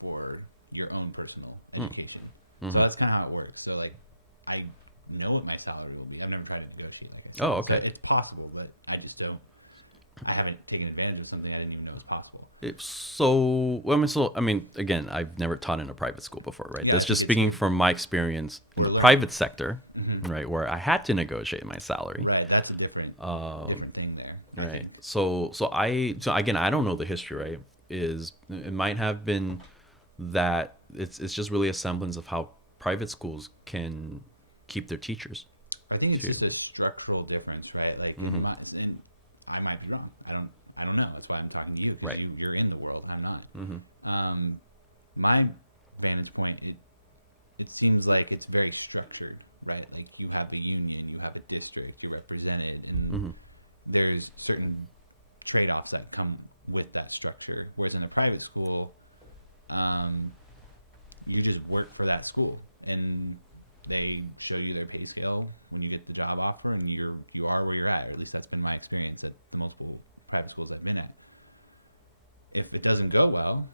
for your own personal education. So that's kind of how it works. So like, I know what my salary will be. I've never tried to negotiate like it. Oh, okay. So it's possible, but I just don't. I haven't taken advantage of something I didn't even know was possible. Again, I've never taught in a private school before, right? Yeah, That's just speaking from my experience in the private sector, right, where I had to negotiate my salary. Right, that's a different thing there. Right. So again, I don't know the history, right? It might have been that it's just really a semblance of how private schools can keep their teachers. I think it's just a structural difference, right? Like, and I might be wrong. I don't know. That's why I'm talking to you. Right. You're in the world. I'm not. My vantage point, it seems like it's very structured, right? Like, you have a union, you have a district, you're represented, and there's certain trade-offs that come with that structure. Whereas in a private school, you just work for that school, and they show you their pay scale when you get the job offer, and you are where you're at. Or at least that's been my experience at the multiple private schools I've been at. If it doesn't go well,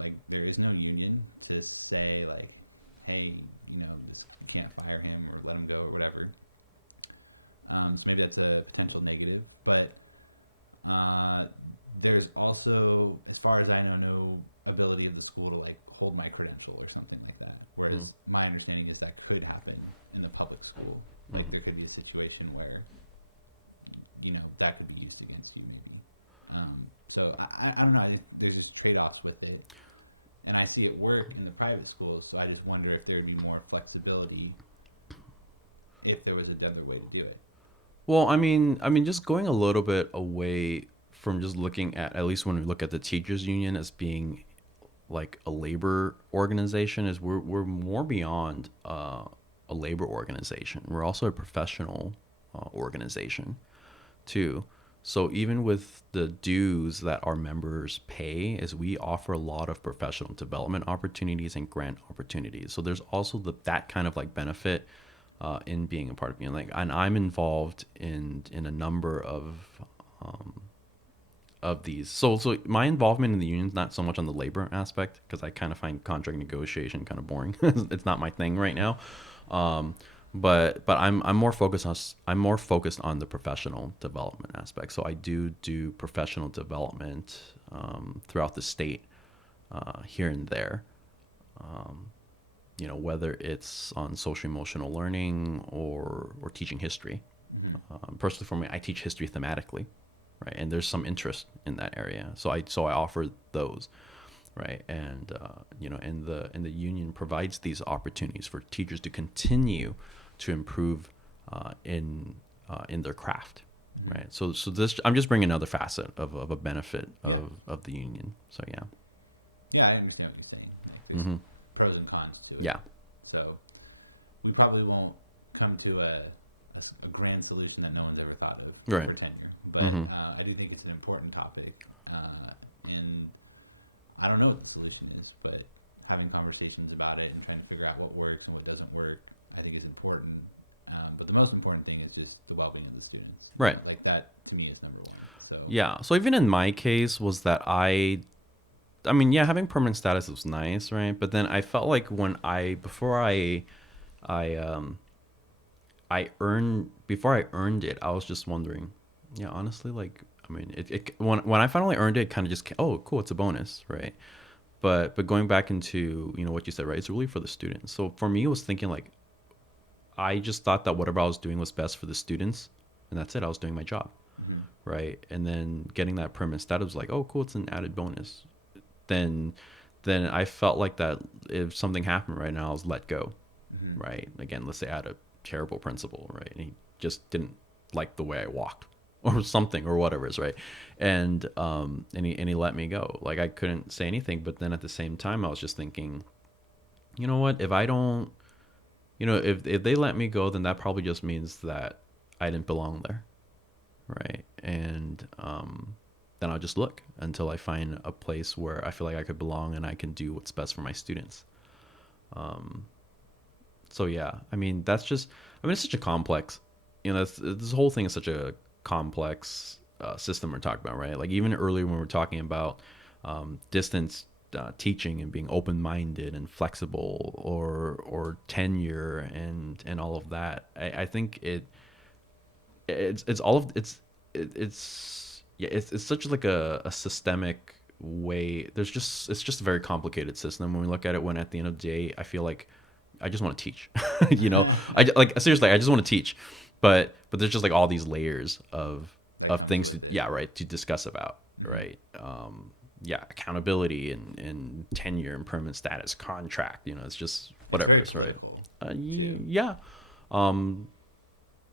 like, there is no union to say like, hey, you can't fire him or let him go or whatever. So maybe that's a potential negative, but there's also, as far as I know, no ability of the school to like hold my credential or something like that. Whereas my understanding is that could happen in a public school. Like, there could be a situation where that could be used against you, maybe. So I don't know. There's just trade-offs with it, and I see it work in the private schools. So I just wonder if there would be more flexibility if there was another way to do it. Well, just going a little bit away from just looking at least when we look at the teachers union as being like a labor organization, is we're more beyond a labor organization. We're also a professional organization too. So even with the dues that our members pay, is we offer a lot of professional development opportunities and grant opportunities. So there's also that kind of like benefit in being a part of like, and I'm involved in a number of these. So my involvement in the union is not so much on the labor aspect, because I kind of find contract negotiation kind of boring. It's not my thing right now. But I'm more focused on the professional development aspect. So I do professional development throughout the state, here and there. Whether it's on social emotional learning or teaching history. Personally, for me, I teach history thematically, right? And there's some interest in that area, so I offer those, right? And and the union provides these opportunities for teachers to continue to improve in their craft, right? So this, I'm just bringing another facet of a benefit of the union. So yeah. Yeah, I understand what you're saying. There's Mm-hmm. pros and cons to it. Yeah. So we probably won't come to a grand solution that no one's ever thought of Right. for tenure. But I do think it's an important topic. And I don't know what the solution is, but having conversations about it and trying to figure out what works and what doesn't work, I think is important. But the most important thing is just the well-being of the students. Right. Like that, to me, is number one. So Yeah. So even in my case was that I mean, yeah, having permanent status was nice, right? But then I felt like before I earned it, I was just wondering, yeah, honestly, like, I mean, when I finally earned it, kind of just, oh, cool, it's a bonus, right? But going back into, what you said, right? It's really for the students. So for me, it was thinking like, I just thought that whatever I was doing was best for the students, and that's it. I was doing my job, right? And then getting that permanent status was like, oh, cool, it's an added bonus. Then I felt like that if something happened right now, I was let go, right? Again, let's say I had a terrible principal, right? And he just didn't like the way I walked or something or whatever is right. And he let me go. Like I couldn't say anything, but then at the same time, I was just thinking, you know what? If I don't, if they let me go, then that probably just means that I didn't belong there, right? And then I'll just look until I find a place where I feel like I could belong and I can do what's best for my students. So yeah, I mean, it's such a complex, this whole thing is such a complex system we're talking about, right? Like even earlier when we were talking about distance teaching and being open-minded and flexible, or tenure and all of that, I think it's all of it's such like a systemic way. It's just a very complicated system when we look at it, when at the end of the day I feel like I just want to teach. I like, seriously, I just want to teach, but there's just like all these layers of things to discuss about, right? Accountability and tenure and permanent status, contract, it's just whatever, it's right. Yeah.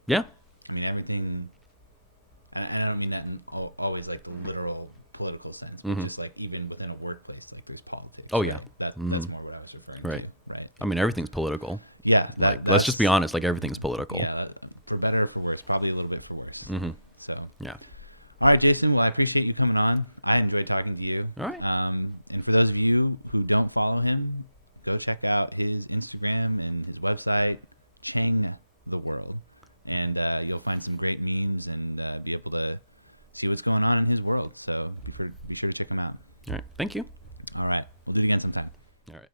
Yeah. I mean, everything, and I don't mean that in always like the literal political sense, but just like even within a workplace, like there's politics. Oh yeah. That's more what I was referring Right. to. Right. I mean, everything's political. Yeah. Like, let's just be honest. Like, everything's political. Yeah, for better or for worse. Probably a little bit for worse. So. Yeah. All right, Jayson. Well, I appreciate you coming on. I enjoyed talking to you. All right. And for those of you who don't follow him, go check out his Instagram and his website, Chang the World, and you'll find some great memes and be able to see what's going on in his world. So be sure to check him out. All right. Thank you. All right. We'll do it again sometime. All right.